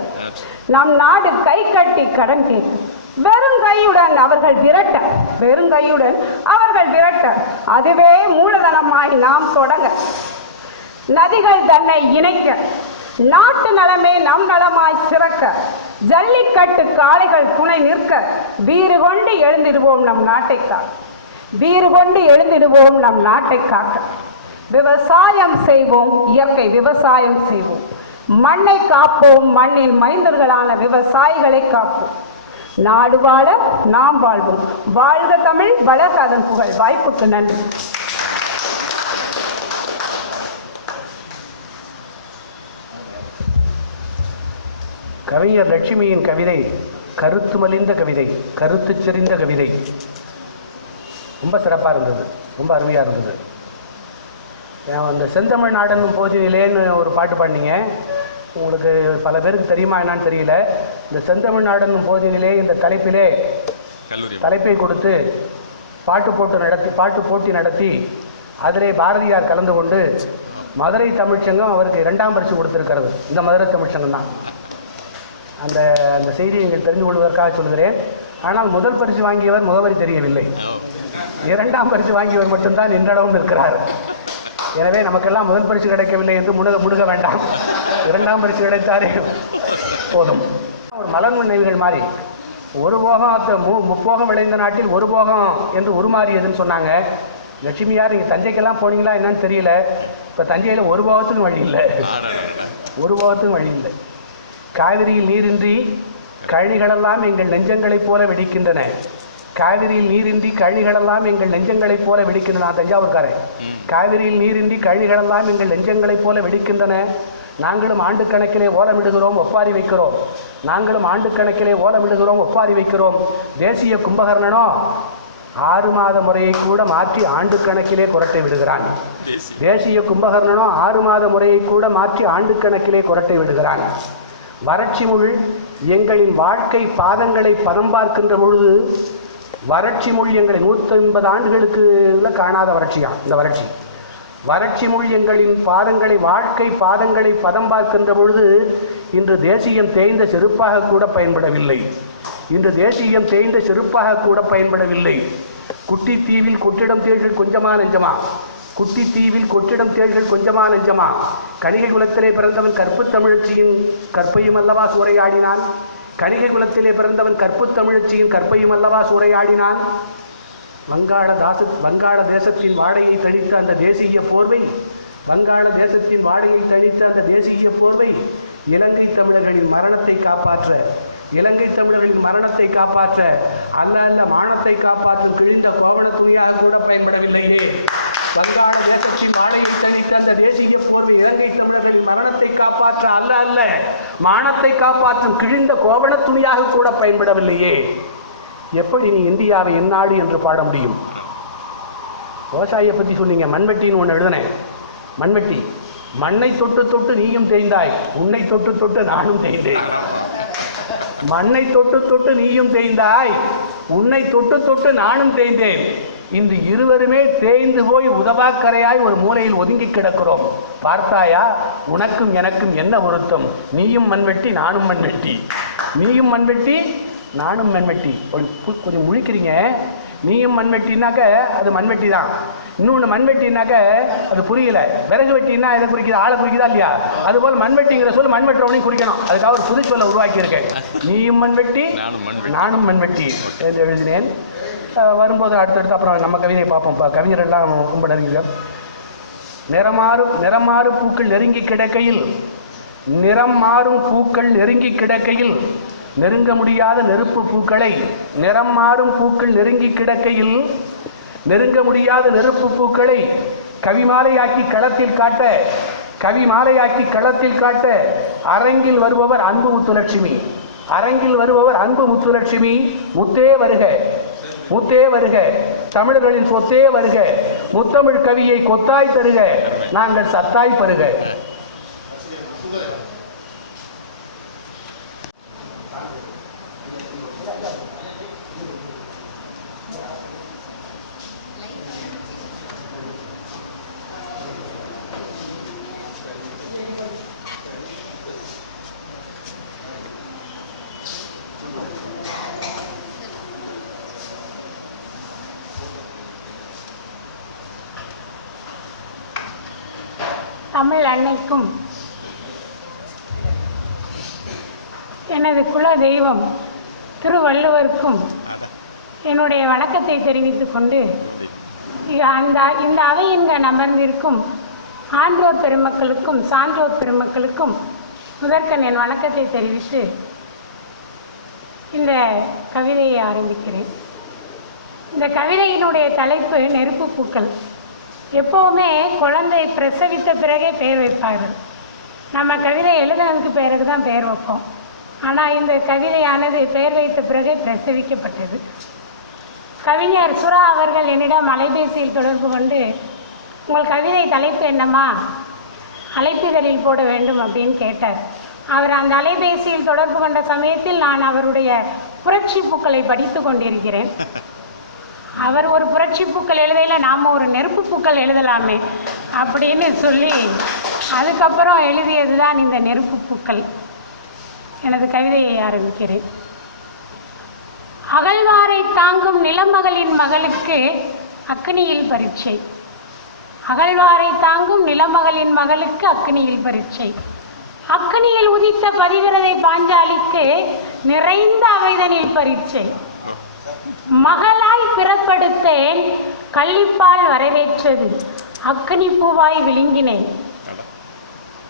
வெறும் கையுடன் அவர்கள் விரட்ட அதுவே மூலதனமாய் நாம் தொடங்க. நதிகள் தன்னை இணைக்க, நாட்டு நலமே நம் நலமாய் சிறக்க, ஜல்லிக்கட்டு காளைகள் துணை நிற்க வீறு கொண்டு எழுந்திடுவோம் நம் நாட்டை காக்க. விவசாயம் செய்வோம், இயற்கை விவசாயம் செய்வோம். மண்ணை காப்போம், மண்ணின் மைந்தர்களான விவசாயிகளை காப்போம். நாடு வாழ நாம் வாழ்வோம். வாழ்க தமிழ், வளர்க அதன் புகழ். வாய்ப்புக்கு நன்றி. கவிஞர் லட்சுமியின் கவிதை கருத்து மலிந்த கவிதை, கருத்து செறிந்த கவிதை. ரொம்ப சிறப்பாக இருந்தது, ரொம்ப அருமையாக இருந்தது. அந்த செந்தமிழ் நாடனும் போதினிலேன்னு ஒரு பாட்டு பாடினீங்க. உங்களுக்கு பல பேருக்கு தெரியுமா என்னான்னு தெரியல. இந்த செந்தமிழ் நாடனும் போதினிலே இந்த தலைப்பை கொடுத்து பாட்டு போட்டி நடத்தி அதிலே பாரதியார் கலந்து கொண்டு மதுரை தமிழ்ச்சங்கம் அவருக்கு 2ஆம் பரிசு கொடுத்திருக்கிறது. இந்த மதுரை தமிழ்ச்சங்கம் தான். அந்த செய்தியை நீங்கள் தெரிந்து கொள்வதற்காக சொல்கிறேன். ஆனால் முதல் பரிசு வாங்கியவர் முகவரி தெரியவில்லை. 2ஆம் பரிசு வாங்கியவர் மட்டும்தான் இன்றளவும் இருக்கிறார். எனவே நமக்கெல்லாம் முதல் பரிசு கிடைக்கவில்லை என்று முழுக வேண்டாம். 2ஆம் பரிசு கிடைத்தாரே போதும். ஒரு மலர் நினைவுகள் மாதிரி ஒரு போகம் முப்போகம் விளைந்த நாட்டில் ஒரு போகம் என்று உருமாறியதுன்னு சொன்னாங்க. லட்சுமியார் நீங்கள் தஞ்சைக்கெல்லாம் போனீங்களா என்னன்னு தெரியல. இப்போ தஞ்சையில் ஒரு போகத்துக்கும் வழி இல்லை. காவிரியில் நீரின்றி கழனிகளெல்லாம் எங்கள் நெஞ்சங்களைப் போல வெடிக்கின்றன. காவிரியில் நீரின்றி கழனிகளெல்லாம் எங்கள் நெஞ்சங்களைப் போல வெடிக்கின்றன. நான் தஞ்சாவூர்காரன். காவிரியில் நீரின்றி கழனிகளெல்லாம் எங்கள் நெஞ்சங்களைப் போல வெடிக்கின்றன. நாங்களும் ஆண்டு கணக்கிலே ஓலமிடுகிறோம், ஒப்பாரி வைக்கிறோம். தேசிய கும்பகர்ணனோ 6 மாத முறையை கூட மாற்றி ஆண்டு கணக்கிலே குரட்டை விடுகிறான். வறட்சி முள் எங்களின் வாழ்க்கை பாதங்களை பதம் பார்க்கின்ற பொழுது, வறட்சி முள் எங்களை 150 ஆண்டுகளுக்கு காணாத வறட்சியாம் இந்த வறட்சி. வறட்சி முள் எங்களின் வாழ்க்கை பாதங்களை பதம் பார்க்கின்ற பொழுது இன்று தேசியம் தேய்ந்த செருப்பாக கூட பயன்படவில்லை. குட்டித்தீவில் கொட்டிடம் தேள்கள் கொஞ்சமா நெஞ்சமா. கணிகை குலத்திலே பிறந்தவன் கற்பு தமிழச்சியின் கற்பையும் அல்லவா சூறையாடினான். வங்காள தேசத்தின் வாடையை தணித்த அந்த தேசிய போர்வை, வங்காள தேசத்தின் வாடையை தணித்த அந்த தேசிய போர்வை இலங்கை தமிழர்களின் மரணத்தை காப்பாற்ற, இலங்கை தமிழர்களின் மரணத்தை காப்பாற்ற அல்ல மானத்தை காப்பாற்றும் கிழிந்த கோவண துணியாக கூட பயன்படவில்லையே. வங்காள தேசத்தின் வாடையை தணித்த அந்த தேசிய போர்வை இலங்கை தமிழர்களின் மரணத்தை காப்பாற்ற அல்ல மானத்தை காப்பாற்றும் கிழிந்த கோவண துணியாக கூட பயன்படவில்லையே. எப்படி நீ இந்தியாவை எந்நாடு என்று பாட முடியும்? விவசாயியை பற்றி சொன்னீங்க, மண்வெட்டின்னு ஒன்று எழுதினேன். மண்வெட்டி, மண்ணை தொட்டு தொட்டு நீயும் தேய்ந்தாய், உன்னை தொட்டு தொட்டு நானும் தேய்ந்தேன். மண்ணை தொட்டு தொட்டு நீயும் தேய்ந்தாய், உன்னை தொட்டு தொட்டு நானும் தேய்ந்தேன். இன்று இருவருமே தேய்ந்து போய் உதவாக்கரையாய் ஒரு மூலையில் ஒதுங்கி கிடக்கிறோம். பார்த்தாயா, உனக்கும் எனக்கும் என்ன பொருத்தம்? நீயும் மண்வெட்டி நானும் மண்வெட்டி, நீயும் மண்வெட்டி நானும் மண்வெட்டி. கொஞ்சம் முழிக்கிறீங்க. நீயும் மண்வெட்டினாக்க அது மண்வெட்டி தான், இன்னொன்று மண்வெட்டினாக்க அது புரியல. விறகு வெட்டினா எதை குறிக்குது? ஆளை குறிக்குதா இல்லையா? அதுபோல் மண்வெட்டிங்கிற சொல்ல மண்வெட்டுறவனையும் குறிக்கணும். அதுக்காக ஒரு புது சொல்ல உருவாக்கியிருக்கேன். நீயும் மண்வெட்டி நானும் மண்வெட்டி என்று எழுதினேன். வரும்போது அடுத்தடுத்து அப்புறம் நம்ம கவிதையை பார்ப்போம். கவிஞர் எல்லாம் ரொம்ப நெருங்கிய நிறம் மாறும் பூக்கள் நெருங்கி கிடக்கையில், நிறம் மாறும் பூக்கள் நெருங்கி கிடக்கையில் நெருங்க முடியாத நெருப்பு பூக்களை, நிறம் மாறும் பூக்கள் நெருங்கி கிடக்கையில் நெருங்க முடியாத நெருப்பு பூக்களை கவிமாலையாக்கி களத்தில் காட்ட, கவிமாலையாக்கி களத்தில் காட்ட அரங்கில் வருபவர் அன்பு முத்துலட்சுமி, அரங்கில் வருபவர் அன்பு முத்துலட்சுமி. முத்தே வருக, முத்தே வருக, தமிழர்களின் சொத்தே வருக, முத்தமிழ் கவியை கொத்தாய் தருக, நாங்கள் சத்தாய் பருக. தமிழ் அன்னைக்கும் எனது குல தெய்வம் திருவள்ளுவருக்கும் என்னுடைய வணக்கத்தை தெரிவித்துக் கொண்டு இந்த அவையின்கண் அமர்ந்திருக்கும் ஆன்றோர் பெருமக்களுக்கும் சான்றோர் பெருமக்களுக்கும் முதற்கண் என் வணக்கத்தை தெரிவித்து இந்த கவிதையை ஆரம்பிக்கிறேன். இந்த கவிதையினுடைய தலைப்பு நெருப்பு பூக்கள். எப்போவுமே குழந்தை பிரசவித்த பிறகே பெயர் வைப்பார்கள். நம்ம கவிதை எழுதுனதுக்கு பிறகு தான் பெயர் வைப்போம். ஆனால் இந்த கவிதையானது பெயர் வைத்த பிறகே பிரசவிக்கப்பட்டது. கவிஞர் சுரா அவர்கள் என்னிடம் அலைபேசியில் தொடர்பு கொண்டு, உங்கள் கவிதை தலைப்பு என்னம்மா, அழைப்பிதழில் போட வேண்டும் அப்படின்னு கேட்டார். அவர் அந்த அலைபேசியில் தொடர்பு கொண்ட சமயத்தில் நான் அவருடைய புரட்சி பூக்களை படித்து கொண்டிருக்கிறேன். அவர் ஒரு புரட்சி பூக்கள் எழுதையில் நாம் ஒரு நெருப்பு பூக்கள் எழுதலாமே அப்படின்னு சொல்லி அதுக்கப்புறம் எழுதியது தான் இந்த நெருப்பு பூக்கள். எனது கவிதையை ஆரம்பிக்கிறேன். அகழ்வாரை தாங்கும் நிலமகளின் மகளுக்கு அக்னியில் பரீட்சை, அகழ்வாரை தாங்கும் நிலமகளின் மகளுக்கு அக்னியில் பரீட்சை. அக்னியில் உதித்த பதிவிரதை பாஞ்சாலிக்கு நிறைந்த அவைதனில் பரீட்சை. மகளாய் பிறப்படுத்தேன் கள்ளிப்பால் வரவேற்றது அக்னி பூவாய் விழுங்கினேன்.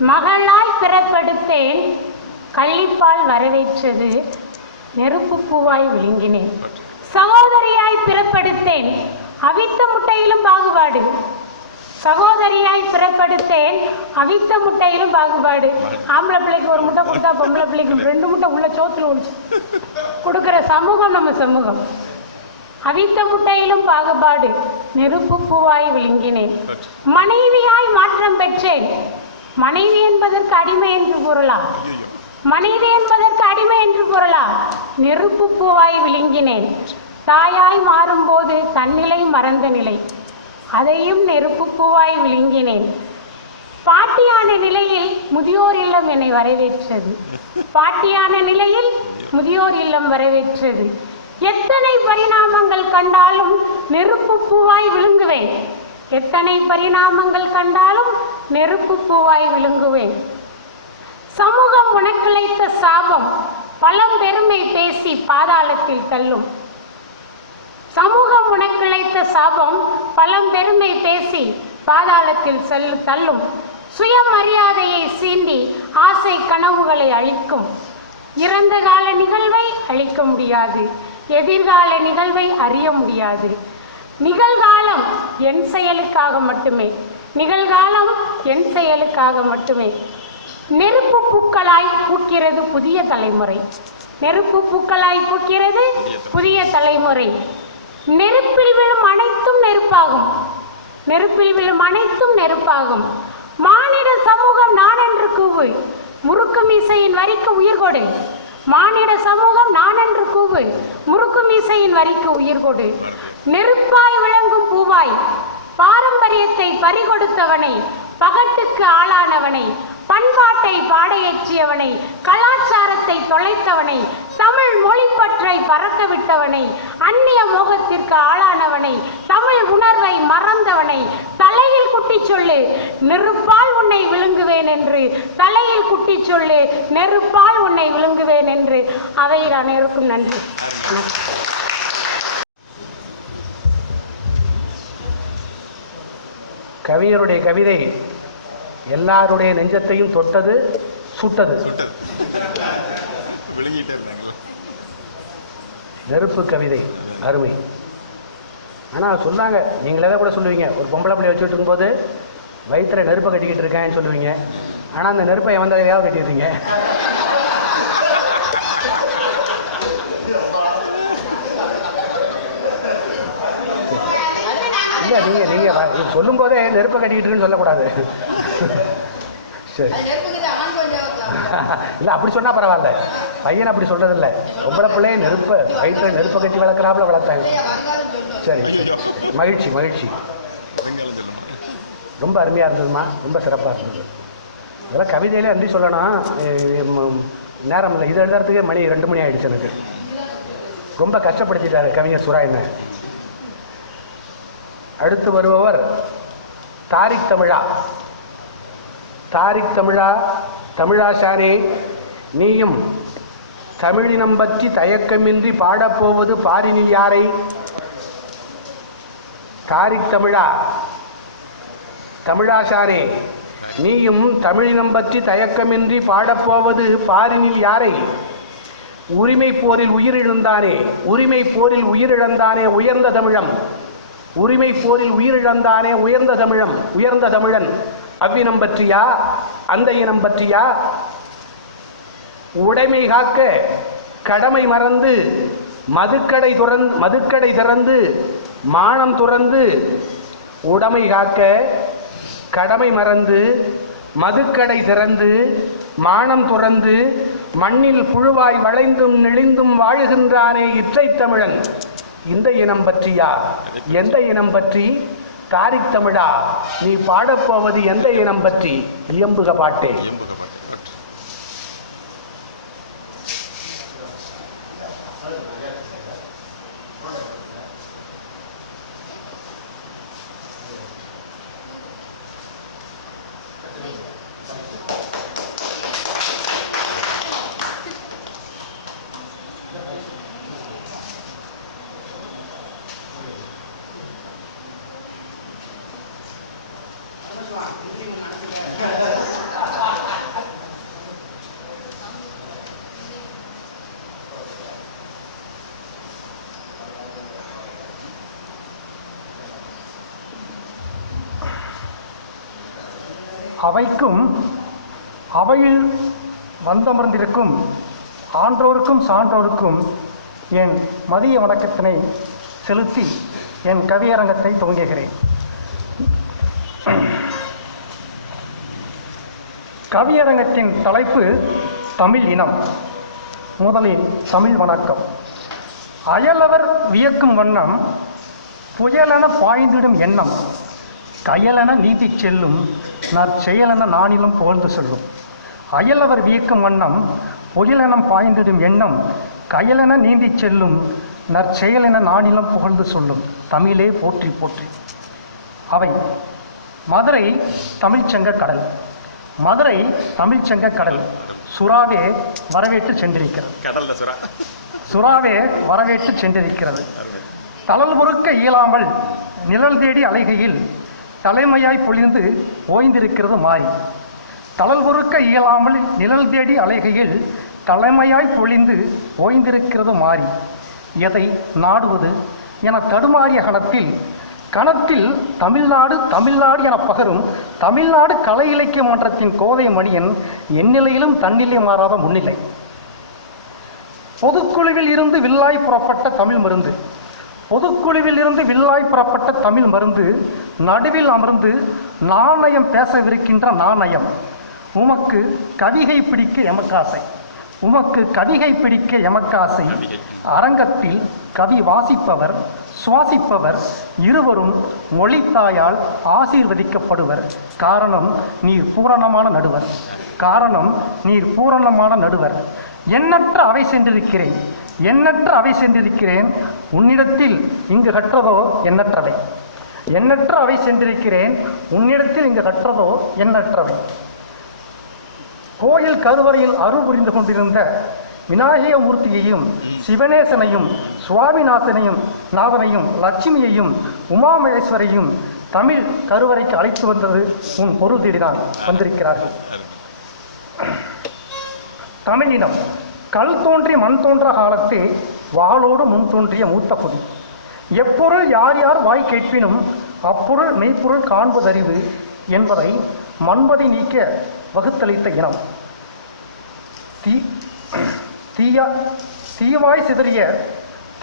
மகளாய் பிறப்படுத்தேன் கள்ளிப்பால் வரவேற்றது நெருப்பு பூவாய் விழுங்கினேன். சகோதரியாய் பிறப்படுத்தேன் அவித்த முட்டையிலும் பாகுபாடு, சகோதரியாய் பிறப்படுத்தேன் அவித்த முட்டையிலும் பாகுபாடு. ஆம்பளை பிள்ளைக்கு ஒரு முட்டை கொடுத்தா பொம்பளை பிள்ளைக்கு 2 முட்டை உள்ள சோத்துல ஒழிச்சு கொடுக்குற சமூகம் நம்ம சமூகம். அவித்த முட்டையிலும் பாகுபாடு நெருப்பு பூவாய் விழுங்கினேன். மனைவியாய் மாற்றம் பெற்றேன். மனைவி என்பதற்கு அடிமை என்று பொருளா, மனைவி என்பதற்கு அடிமை என்று பொருளா, நெருப்பு பூவாய் விழுங்கினேன். தாயாய் மாறும்போது தன்னிலை மறந்த நிலை, அதையும் நெருப்பு பூவாய் விழுங்கினேன். பாட்டியான நிலையில் முதியோர் இல்லம் என்னை வரவேற்றது, பாட்டியான நிலையில் முதியோர் இல்லம் வரவேற்றது. எத்தனை பரிணாமங்கள் கண்டாலும் நெருப்பு பூவாய் விழுங்குவேன், எத்தனை பரிணாமங்கள் கண்டாலும் நெருப்பு பூவாய் விழுங்குவேன். சமூகம் உனக்கிழைத்த சாபம் பழம் பெருமை பேசி பாதாளத்தில் தள்ளும், சமூகம் உனக்கு பிழைத்த சாபம் பழம்பெருமை பேசி பாதாளத்தில் தள்ளும். சுயமரியாதையை சீண்டி ஆசை கனவுகளை அழிக்கும். இறந்த கால நிகழ்வை அழிக்க முடியாது, எதிர்கால நிகழ்வை அறிய முடியாது. நிகழ்காலம் என் செயலுக்காக மட்டுமே, நிகழ்காலம் என் செயலுக்காக மட்டுமே. நெருப்பு பூக்களாய் பூக்கிறது புதிய தலைமுறை, நெருப்பு பூக்களாய் பூக்கிறது புதிய தலைமுறை. நெருப்பில் விழும் அனைத்தும் நெருப்பாகும், நெருப்பில் விழும் அனைத்தும் நெருப்பாகும். மானிட சமூகம் நான் என்று கூவு, முறுக்கு மீசையின் வரிக்கு உயிர் கொடு. மானிட சமூகம் நான் என்று கூவு, முறுக்கு மீசையின் வரிக்கு உயிர் கொடு. நெருப்பாய் விளங்கும் பூவாய் பாரம்பரியத்தை பறிகொடுத்தவனை, பகட்டுக்கு ஆளானவனை, பண்பாட்டை பாடையேற்றியவனை, கலாச்சாரத்தை தொலைத்தவனை, தமிழ் மொழி பற்றை பறக்க விட்டவனை, அந்நிய மோகத்திற்கு ஆளானவனை, தமிழ் உணர்வை மறந்தவனை தலையில் குட்டி சொல்லு நெருப்பால் உன்னை விழுங்குவேன் என்று, தலையில் குட்டி சொல்லு நெருப்பால் உன்னை விழுங்குவேன் என்று. அவையில் அனைவருக்கும் நன்றி. கவிஞருடைய கவிதை எல்லாருடைய நெஞ்சத்தையும் தொட்டது, சுட்டது. நெருப்பு கவிதை அருமை. ஆனால் சொன்னாங்க, நீங்களே தான் கூட சொல்லுவீங்க, ஒரு பொம்பளை பிள்ளைய வச்சுட்டு இருக்கும்போது வயிற்றுல நெருப்பை கட்டிக்கிட்டு இருக்கேன்னு சொல்லுவீங்க. ஆனால் அந்த நெருப்பை எவன் தலையாவது கட்டிடுறீங்க. இல்லை, நீங்கள் சொல்லும் போதே நெருப்பை கட்டிக்கிட்டு இருக்குன்னு சொல்லக்கூடாது. சரி, இல்லை அப்படி சொன்னால் பரவாயில்ல, பையன் அப்படி சொல்கிறதில்ல. பொம்பளை பிள்ளைய நெருப்பை வயிற்றில் நெருப்பை கட்டி வளர்க்குறாப்புல வளர்த்தாங்க. சரி சரி, மகிழ்ச்சி மகிழ்ச்சி. ரொம்ப அருமையாக இருந்ததுமா, ரொம்ப சிறப்பாக இருந்தது. அதெல்லாம் கவிதையிலே நன்றி சொல்லணும். நேரம் இல்லை, இது எழுதுறதுக்கு மணி 2 மணி ஆகிடுச்சு. எனக்கு ரொம்ப கஷ்டப்படுத்திட்டாரு கவிஞர் சுரா என்ன. அடுத்து வருபவர் தாரிக் தமிழா. தாரிக் தமிழா, தமிழாசாரே, நீயும் தமிழினம் பற்றி தயக்கமின்றி பாடப்போவது பாரினில் யாரை? தாரிக் தமிழா, தமிழாசாரே, நீயும் தமிழினம் பற்றி தயக்கமின்றி பாடப்போவது பாரினில் யாரை? உரிமை போரில் உயிரிழந்தானே, உரிமை போரில் உயிரிழந்தானே உயர்ந்த தமிழம், உரிமை போரில் உயிரிழந்தானே உயர்ந்த தமிழம், உயர்ந்த தமிழன். அவ்வினம் பற்றியா, அந்த இனம் பற்றியா? உடைமை காக்க கடமை மறந்து மதுக்கடை திறந்து மானம் துறந்து, உடைமை காக்க கடமை மறந்து மதுக்கடை திறந்து மானம் துறந்து மண்ணில் புழுவாய் வளைந்தும் நெளிந்தும் வாழுகின்றானே இற்றை தமிழன். இந்த இனம் பற்றியா, எந்த இனம் பற்றி? தாரிக் தமிழா, நீ பாடப்போவது எந்த இனம் பற்றி? இயம்புக பாட்டே. அவைக்கும் அவையில் வந்தமர்ந்திருக்கும் ஆன்றோருக்கும் சான்றோருக்கும் என் மதிய வணக்கத்தினை செலுத்தி என் கவியரங்கத்தை துவங்குகிறேன். கவியரங்கத்தின் தலைப்பு தமிழ் இனம். முதலில் தமிழ் வணக்கம். அயலவர் வியக்கும் வண்ணம் புயலென பாய்ந்திடும் எண்ணம், கயலென நீதி செல்லும் நற்செயலென நானிலும் புகழ்ந்து சொல்லும். அயலவர் வியக்கும் வண்ணம் புயலென பாய்ந்திடும் எண்ணம், கயலென நீந்தி செல்லும் நற்செயலென நானிலும் புகழ்ந்து சொல்லும். தமிழே போற்றி போற்றி. அவை மதுரை தமிழ்ச்சங்க கடல். மதுரை தமிழ்ச்சங்க கடல் சுறாவே வரவேற்று சென்றிருக்கிறது. சுறாவே வரவேற்று சென்றிருக்கிறது. தளல் பொறுக்க இயலாமல் நிழல் தேடி அலைகையில் தலைமையாய் பொழிந்து ஓய்ந்திருக்கிறது மாறி. தளல் பொறுக்க இயலாமல் நிழல் தேடி அலைகையில் தலைமையாய் பொழிந்து ஓய்ந்திருக்கிறது மாறி. எதை நாடுவது என தடுமாறிய கணத்தில் தமிழ்நாடு தமிழ்நாடு என பகரும் தமிழ்நாடு கலை இலக்கிய மன்றத்தின் கோதை மணியன் எந்நிலையிலும் தன்னிலை மாறாத முன்னிலை. பொதுக்குழுவில் இருந்து வில்லாய் புறப்பட்ட தமிழ் மருந்து, பொதுக்குழுவில் இருந்து வில்லாய் புறப்பட்ட தமிழ் மருந்து நடுவில் அமர்ந்து நாணயம் பேசவிருக்கின்ற நாணயம். உமக்கு கவிகை பிடிக்க எமக்காசை, உமக்கு கவிகை பிடிக்க எமக்காசை. அரங்கத்தில் கவி வாசிப்பவர் சுவாசிப்பவர் இருவரும் மொழித்தாயால் ஆசீர்வதிக்கப்படுவர். காரணம் நீர் பூரணமான நடுவர், காரணம் நீர் பூரணமான நடுவர். எண்ணற்ற அவை சென்றிருக்கிறேன், எண்ணற்ற அவை சென்றிருக்கிறேன் உன்னிடத்தில் இங்கு கற்றதோ எண்ணற்றவை. எண்ணற்ற அவை சென்றிருக்கிறேன் உன்னிடத்தில் இங்கு கற்றதோ எண்ணற்றவை. கோயில் கருவறையில் அருள் புரிந்து கொண்டிருந்த விநாயக மூர்த்தியையும் சிவனேசனையும் சுவாமிநாதனையும் லட்சுமியையும் உமாமகேஸ்வரையும் தமிழ் கருவறைக்கு அழைத்து வந்தது உன் பொருள் தேடிதான் வந்திருக்கிறார்கள். தமிழினம் கல் தோன்றி மண் தோன்ற காலத்தே வாளோடு முன் தோன்றிய மூத்த குடி. எப்பொருள் யார் யார் வாய் கேட்பினும் அப்பொருள் மெய்ப்பொருள் காண்பதறிவு என்பதை மண்பதை நீக்க வகுத்தளித்த இனம்.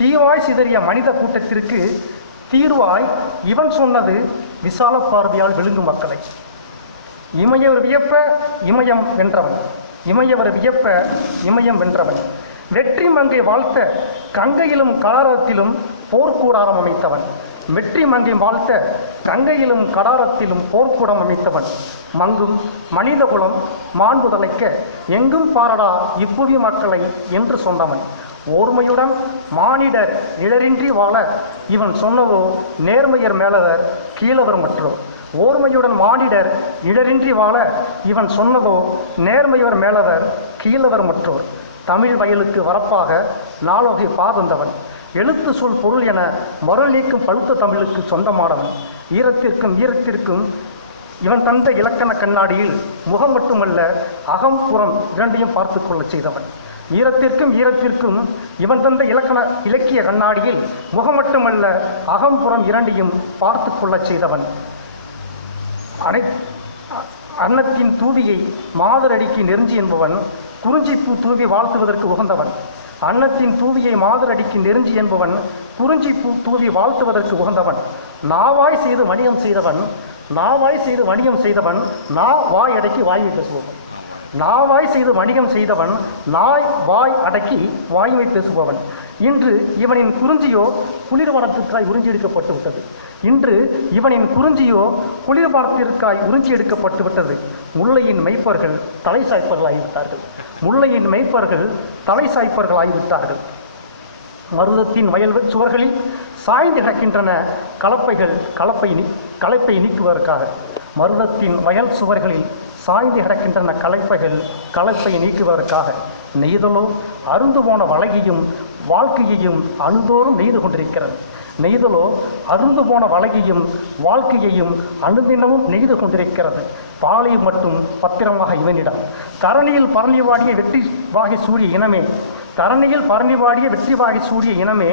தீவாய் சிதறிய மனித கூட்டத்திற்கு தீர்வாய் இவன் சொன்னது விசால பார்வையால் விழுங்கும் மக்களை. இமையவர் வியப்ப இமயம் வென்றவன், இமையவர் வியப்ப இமயம் வென்றவன். வெற்றி மங்கை வாழ்த்த கங்கையிலும் கடாரத்திலும் போர்க்கூடாரம் அமைத்தவன், வெற்றி மங்கை வாழ்த்த கங்கையிலும் கடாரத்திலும் போர்க்கூடம் அமைத்தவன். மங்கும் மனிதகுலம் மாண்பு தலைக்க எங்கும் பாரடா இப்புவி மக்களை என்று சொன்னவன். ஓர்மையுடன் மானிடர் இழறின்றி வாழ இவன் சொன்னதோ நேர்மையர் மேலவர் கீழவர் மற்றோர். ஓர்மையுடன் மானிடர் இடரின்றி வாழ இவன் சொன்னதோ நேர்மையவர் மேலவர் கீழவர் மற்றோர். தமிழ் வயலுக்கு வரப்பாக நாளொகை பாதந்தவன், எழுத்து சொல் பொருள் என மருள் நீக்கும் பழுத்த தமிழுக்கு சொந்தமானவன். ஈரத்திற்கும் இவன் தந்த இலக்கண கண்ணாடியில் முகம் மட்டுமல்ல அகம் புறம் இரண்டையும் பார்த்து கொள்ள செய்தவன். ஈரத்திற்கும் இவன் தந்த இலக்கிய கண்ணாடியில் முகம் மட்டுமல்ல அகம் புறம் இரண்டையும் பார்த்து கொள்ள செய்தவன். அன்னத்தின் தூவியை மாதரடிக்கு நெருஞ்சி என்பவன் குறிஞ்சிப்பூ தூவி வாழ்த்துவதற்கு உகந்தவன். அன்னத்தின் தூவியை மாதரடிக்கு நெருஞ்சி என்பவன் குறிஞ்சிப்பூ தூவி வாழ்த்துவதற்கு உகந்தவன். நாவாய் செய்து வணிகம் செய்தவன், நாவாய் செய்து வணிகம் செய்தவன் நா வாய் அடக்கி வாய்மை பேசுபவன். நாவாய் செய்து வணிகம் செய்தவன் நாய் வாய் அடக்கி வாய்மை பேசுபவன். இன்று இவனின் குறிஞ்சியோ குளிர்பானத்திற்காய் உறிஞ்சி எடுக்கப்பட்டு விட்டது. இன்று இவனின் குறிஞ்சியோ குளிர்பானத்திற்காய் உறிஞ்சி எடுக்கப்பட்டு விட்டது. முல்லையின் மெய்ப்பர்கள் தலை சாய்ப்பர்களாகிவிட்டார்கள், முல்லையின் மெய்ப்பர்கள் தலை சாய்ப்பர்களாகிவிட்டார்கள். மருதத்தின் வயல் சுவர்களில் சாய்ந்து கிடக்கின்றன கலப்பை நீக்குவதற்காக. மருதத்தின் வயல் சுவர்களில் சாய்ந்து கிடக்கின்றன கலப்பை நீக்குவதற்காக. நெய்தலோ அருந்து போன வளையையும் வாழ்க்கையையும் அணுதோறும் நெய்து கொண்டிருக்கிறது. நெய்தலோ அருந்து போன வளையையும் வாழ்க்கையையும் அணுதினமும் நெய்து கொண்டிருக்கிறது. பாலை மட்டும் பத்திரமாக இவனிடம். தரணியில் பரளி வாடிய வெற்றி வாகி சூரிய இனமே, தரணியில் பரளி வாடிய வெற்றி வாகி சூரிய இனமே,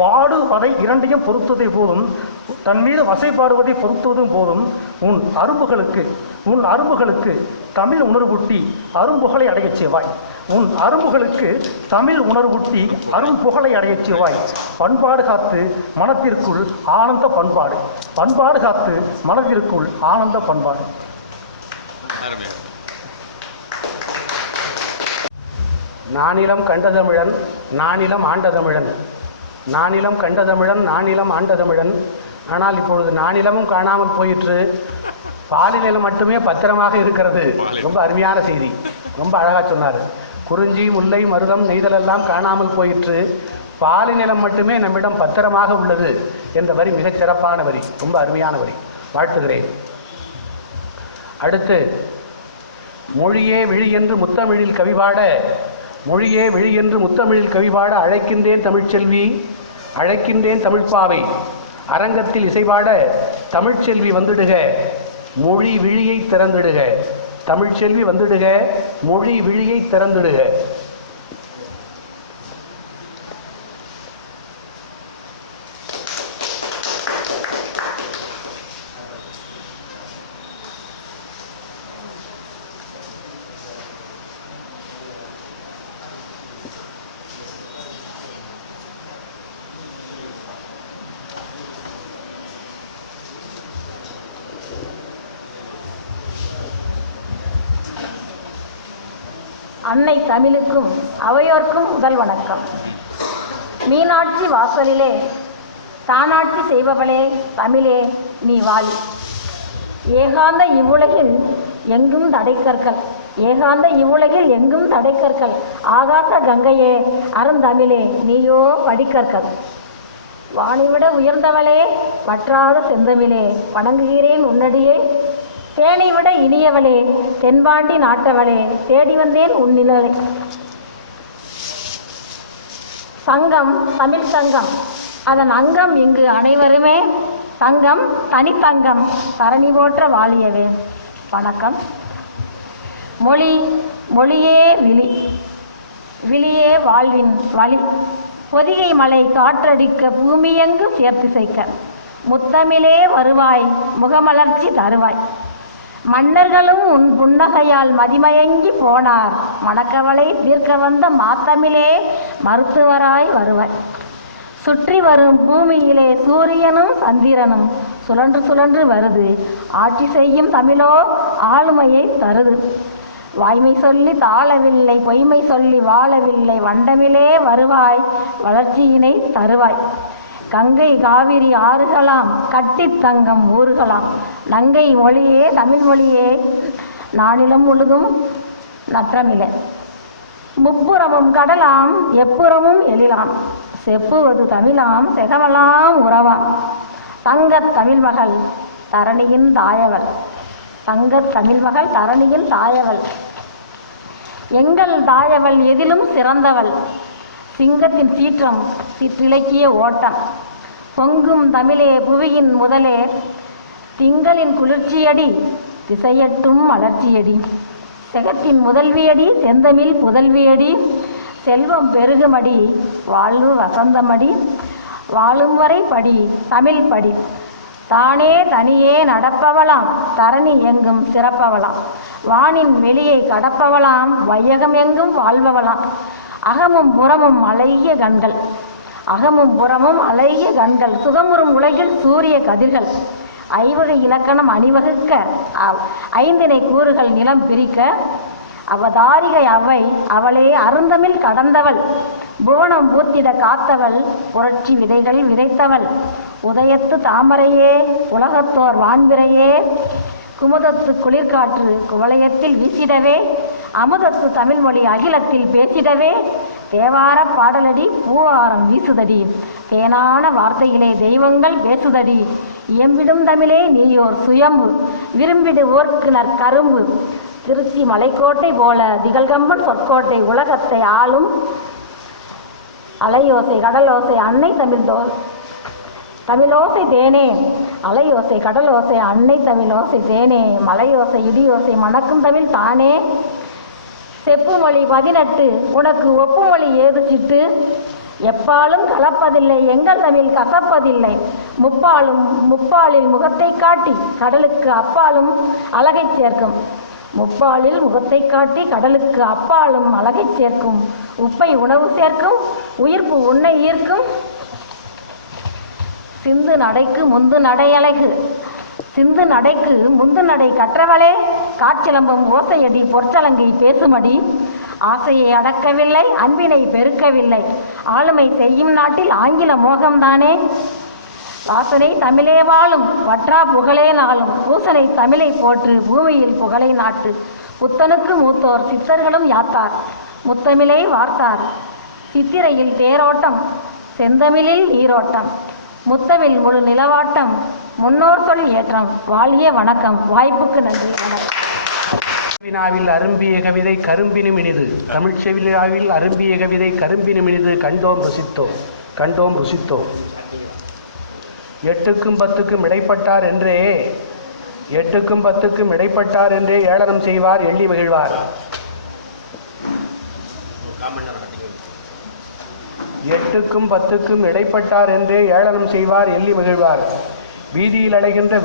பாடுவதை இரண்டையும் பொறுத்ததை போதும், தன் மீது வசைப்பாடுவதை பொறுத்துவதும் போதும், உன் அரும்புகளுக்கு தமிழ் உணர்வூட்டி அரும்புகளை அடையச் செய்வாய். உன் அரும்புகளுக்கு தமிழ் உணர்வூட்டி அரும்புகளை அடையச் செய்வாய். பண்பாடு காத்து மனத்திற்குள் ஆனந்த பண்பாடு, பண்பாடு காத்து மனத்திற்குள் ஆனந்த பண்பாடு. நானிலம் கண்ட தமிழன் நானிலம் ஆண்ட தமிழன், நானிலம் கண்ட தமிழன் நானிலம் ஆண்ட தமிழன். ஆனால் இப்பொழுது நானிலமும் காணாமல் போயிற்று, பாலிநிலம் மட்டுமே பத்திரமாக இருக்கிறது. ரொம்ப அருமையான செய்தி, ரொம்ப அழகாக சொன்னார். குறிஞ்சி முல்லை மருதம் நெய்தலெல்லாம் காணாமல் போயிற்று, பாலிநிலம் மட்டுமே நம்மிடம் பத்திரமாக உள்ளது என்ற வரி மிகச் சிறப்பான வரி, ரொம்ப அருமையான வரி, வாழ்த்துகிறேன். அடுத்து, மொழியே விழி என்று முத்தமிழில் கவிபாட, மொழியே விழி என்று முத்தமிழில் கவிபாட அழைக்கின்றேன் தமிழ்ச்செல்வி. அழைக்கின்றேன் தமிழ்ப்பாவை அரங்கத்தில் இசைபாட தமிழ்ச்செல்வி வந்துடுக மொழி விழியை திறந்திடுக. தமிழ்ச்செல்வி வந்துடுக மொழி விழியை திறந்திடுக. அன்னை தமிழுக்கும் அவையோர்க்கும் முதல் வணக்கம். மீனாட்சி வாசலிலே தானாட்சி செய்பவளே தமிழே நீ வாழ். ஏகாந்த இவ்வுலகில் எங்கும் தடைக்கற்கள் ஏகாந்த இவ்வுலகில் எங்கும் தடைக்கற்கள் ஆகாச கங்கையே அருந்தமிழே நீயோ படிக்கற்கள். வாணிவிட உயர்ந்தவளே வற்றாத செந்தமிழே வணங்குகிறேன் உன்னடியே. தேனை விட இனியவளே தென்பாண்டி நாட்டவளே தேடி வந்தேன் உன்னிலை. சங்கம் தமிழ் சங்கம் அதன் அங்கம் இங்கு அனைவருமே சங்கம் தனித்தங்கம் தரணி போற்ற வாழியவே. வணக்கம். மொழியே விழி விழியே வாழ்வின் வழி. பொதிகை மலை காற்றடிக்க பூமியெங்கு சேர்த்திசைக்க முத்தமிழே வருவாய் முகமலர்ச்சி தருவாய். மன்னர்களும் உன் புன்னகையால் மதிமயங்கி போனார் மணக்கவலை தீர்க்க வந்த மாத்தமிழே மருத்துவராய் வருவாய். சுற்றி வரும் பூமியிலே சூரியனும் சந்திரனும் சுழன்று சுழன்று வருது ஆட்சி செய்யும் தமிழோ ஆளுமையை தருது. வாய்மை சொல்லி தாழவில்லை பொய்மை சொல்லி வாழவில்லை வண்டமிழே வருவாய் வளர்ச்சியினை தருவாய். கங்கை காவிரி ஆறுகளாம் கட்டித் தங்கம் ஊறுகளாம் நங்கை மொழியே தமிழ் மொழியே நானிலம் முழுதும் நற்றமிழே. முப்புறமும் கடலாம் எப்புறமும் எழிலாம் செப்புவது தமிழாம் செகவலாம் உறவாம். தங்கத் தமிழ்மகள் தரணியின் தாயவள் தங்கத் தமிழ்மகள் தரணியின் தாயவள். எங்கள் தாயவள் எதிலும் சிறந்தவள். சிங்கத்தின் சீற்றம் சிற்றிலக்கிய ஓட்டம் பொங்கும் தமிழே புவியின் முதலே. திங்களின் குளிர்ச்சியடி திசையட்டும் மலர்ச்சியடி. செகத்தின் முதல்வியடி செந்தமிழ் புதல்வியடி. செல்வம் பெருகுமடி வாழ்வு வசந்தமடி. வாழும் வரை படி தமிழ் படி. தானே தனியே நடப்பவளாம் தரணி எங்கும் சிறப்பவளாம். வானின் வெளியை கடப்பவளாம் வையகம் எங்கும் வாழ்பவளாம். அகமும் புறமும் அழகிய கண்கள் அகமும் புறமும் அழகிய கண்கள். சுகமுறும் உலகில் சூரிய கதிர்கள். ஐவகை இலக்கணம் அணிவகுக்க ஐந்தினை கூறுகள் நிலம் பிரிக்க. அவதாரிகை அவை அவளே அருந்தமிழ் கடந்தவள். புவனம் பூத்திட காத்தவள் புரட்சி விதைகள் விதைத்தவள். உதயத்து தாமரையே உலகத்தோர் வான்பிறையே. குமுதத்து குளிர்காற்று குவளையத்தில் வீசிடவே. அமுதத்து தமிழ்மொழி அகிலத்தில் பேசிடவே. தேவார பாடலடி பூவாரம் வீசுதடி. தேனான வார்த்தையிலே தெய்வங்கள் பேசுதடி. இயம்பிடும் தமிழே நீயோர் சுயம்பு விரும்பிடு ஓர்க்கினர் கரும்பு. திருச்சி மலைக்கோட்டை போல திகழ்கம்பன் சொற்கோட்டை உலகத்தை ஆளும். அலையோசை கடலோசை அன்னை தமிழோசை தேனே. அலையோசை கடலோசை அன்னை தமிழோசை தேனே. மலையோசை இடியோசை மணக்கும் தமிழ் தானே. செப்புமொழி 18 உனக்கு ஒப்புமொழி ஏது சிட்டு. எப்பாலும் கலப்பதில்லை எங்கள் தமிழ் கசப்பதில்லை. முப்பாலில் முகத்தை காட்டி கடலுக்கு அப்பாலும் அழகை சேர்க்கும். முப்பாலில் முகத்தை காட்டி கடலுக்கு அப்பாலும் அழகை சேர்க்கும். உப்பை உணவு சேர்க்கும் உயிர்ப்பு உன்னை ஈர்க்கும். சிந்து நடைக்கு முந்து நடை அழகு சிந்து நடைக்கு முந்து நடை கற்றவளே. காற்றிலம்பும் ஓசையடி பொற்சலங்கை பேசுமடி. ஆசையை அடக்கவில்லை அன்பினை பெருக்கவில்லை. ஆளுமை செய்யும் நாட்டில் ஆங்கில மோகம்தானே. வாசனை தமிழே வாழும் வற்றா புகழே நாளும். பூசனை தமிழை போற்று பூமியில் புகழை நாட்டு. புத்தனுக்கு மூத்தோர் சித்தர்களும் யாத்தார் முத்தமிழை வார்த்தார். சித்திரையில் தேரோட்டம் செந்தமிழில் நீரோட்டம். முத்தமிழ் முழு நிலவாட்டம் முன்னோர் சொல் ஏற்றம். வாழிய வணக்கம். வாய்ப்புக்கு நன்றி. வணக்கம். வினாவில் அரும்பிய கவிதை கரும்பினும் இனிது. தமிழ்ச்செவிழாவில் அரும்பிய கவிதை கரும்பினும் இனிது. கண்டோம் ருசித்தோம். கண்டோம் ருசித்தோம். 8க்கும் 10க்கும் இடைப்பட்டார் என்றே 8க்கும் 10க்கும் இடைப்பட்டார் என்றே ஏளனம் செய்வார், எள்ளி மகிழ்வார். 8க்கும் 10க்கும் இடைப்பட்டார் என்றே ஏளனம் செய்வார், எள்ளி மகிழ்வார். வீதியில் அலைகின்ற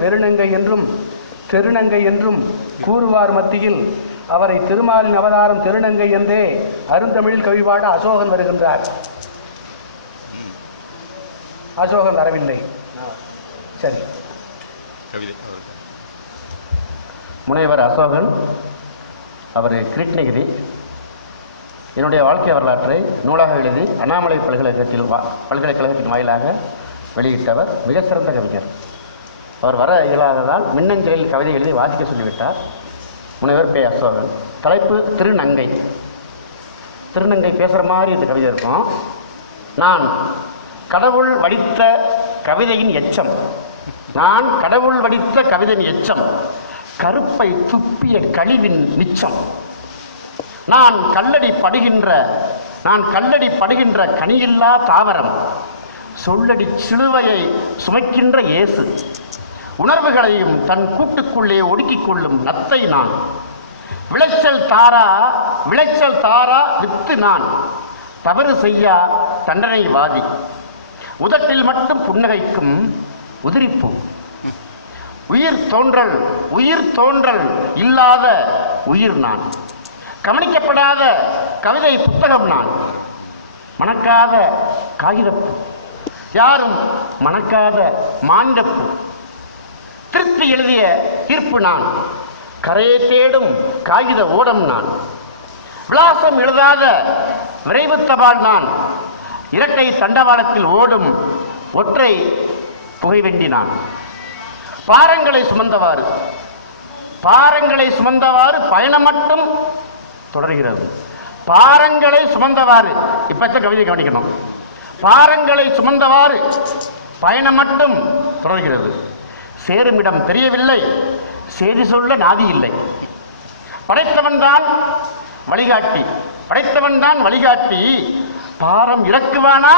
வெறுநங்கை என்றும் திருநங்கை என்றும் கூறுவார் மத்தியில் அவரை திருமாலின் அவதாரம் திருநங்கை என்றே அருந்தமிழில் கவிபாட அசோகன் வருகின்றார். அசோகன் வரவில்லை. சரி, முனைவர் அசோகன், அவர் கிருஷ்ணகிரி. என்னுடைய வாழ்க்கை வரலாற்றை நூலாக எழுதி அண்ணாமலை பல்கலைக்கழகத்தின் வாயிலாக வெளியிட்டவர். மிக சிறந்த கவிஞர். அவர் வர இயலாததால் மின்னஞ்சலில் கவிதை எழுதி வாசிக்க சொல்லிவிட்டார். முனைவர் பே. அசோகன். தலைப்பு திருநங்கை. திருநங்கை பேசுகிற மாதிரி இந்த கவிதை இருக்கும். நான் கடவுள் வடித்த கவிதையின் எச்சம், நான் கடவுள் வடித்த கவிதையின் எச்சம், கருப்பை துப்பிய கழிவின் மிச்சம், நான் கல்லடி படுகின்ற கனியில்லா தாவரம், சொல்லடி சிலுவையை சுமைக்கின்ற இயேசு, உணர்வுகளையும் தன் கூட்டுக்குள்ளே ஒடுக்கிக் கொள்ளும் நத்தை நான், விளைச்சல் தாரா வித்து நான், தவறு செய்யா தண்டனைவாதி, உதட்டில் மட்டும் புன்னகைக்கும் உதிரிப்பு, உயிர் தோன்றல் இல்லாத உயிர் நான், கவனிக்கப்படாத கவிதை புத்தகம் நான், மணக்காத காகிதப்பு, யாரும் மணக்காத மாண்டப்பு, திருப்தி எழுதிய தீர்ப்பு நான், கரையை தேடும் காகித ஓடம் நான், விலாசம் எழுதாத விரைவு தபால் நான், இரட்டை தண்டவாளத்தில் ஓடும் ஒற்றை புகைவெண்டி நான், பாரங்களை சுமந்தவாறு பயணம் மட்டும் தொடர்கிறது. பாரங்களை சுமந்தவாறு, இப்ப கவிதை கவனிக்கணும். பாரங்களை சுமந்தவாறு பயணம் மட்டும் தொடர்கிறது. சேருமிடம் தெரியவில்லை, செய்தி சொல்ல நாதி இல்லை. படைத்தவன் தான் வழிகாட்டி, பாரம் இறக்குவானா?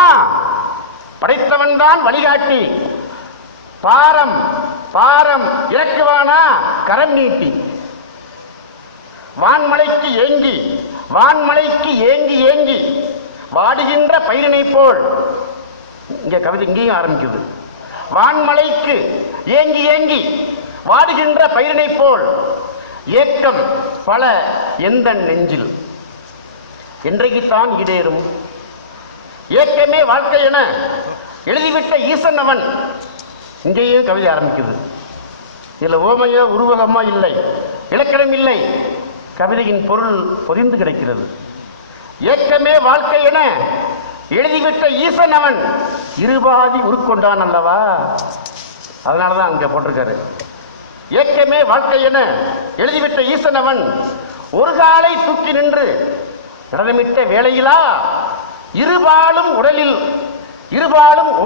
படைத்தவன் தான் வழிகாட்டி, பாரம் இறக்குவானா? கரம் நீட்டி, வான்மலைக்கு ஏங்கி வாடுகின்ற பயிரினை போல், இங்க கவிதை இங்கேயும் ஆரம்பிக்குது. வான்மலைக்கு ஏங்கி வாடுகின்ற பயிரினை போல் ஏக்கம் பல எந்த நெஞ்சில், என்றைக்குத்தான் ஈடேறும்? ஏக்கமே வாழ்க்கை என எழுதிவிட்ட ஈசன் அவன். இங்கேயும் கவிதை ஆரம்பிக்குது. இதில் ஓமையோ உருவகமோ இல்லை, இலக்கணம் இல்லை, கவிதையின் பொருள் பொதிந்து கிடைக்கிறது. ஏக்கமே வாழ்க்கை என எழுதிவிட்ட ஈசன் அவன் இருபாதி உருக்கொண்டான் அல்லவா? அதனாலதான் அங்க போட்டிருக்காரு. ஏக்கமே வாழ்க்கை என எழுதிவிட்ட ஈசன் அவன் ஒரு காலை தூக்கி நின்று நடனமிட்ட வேளையிலா இருபாலும்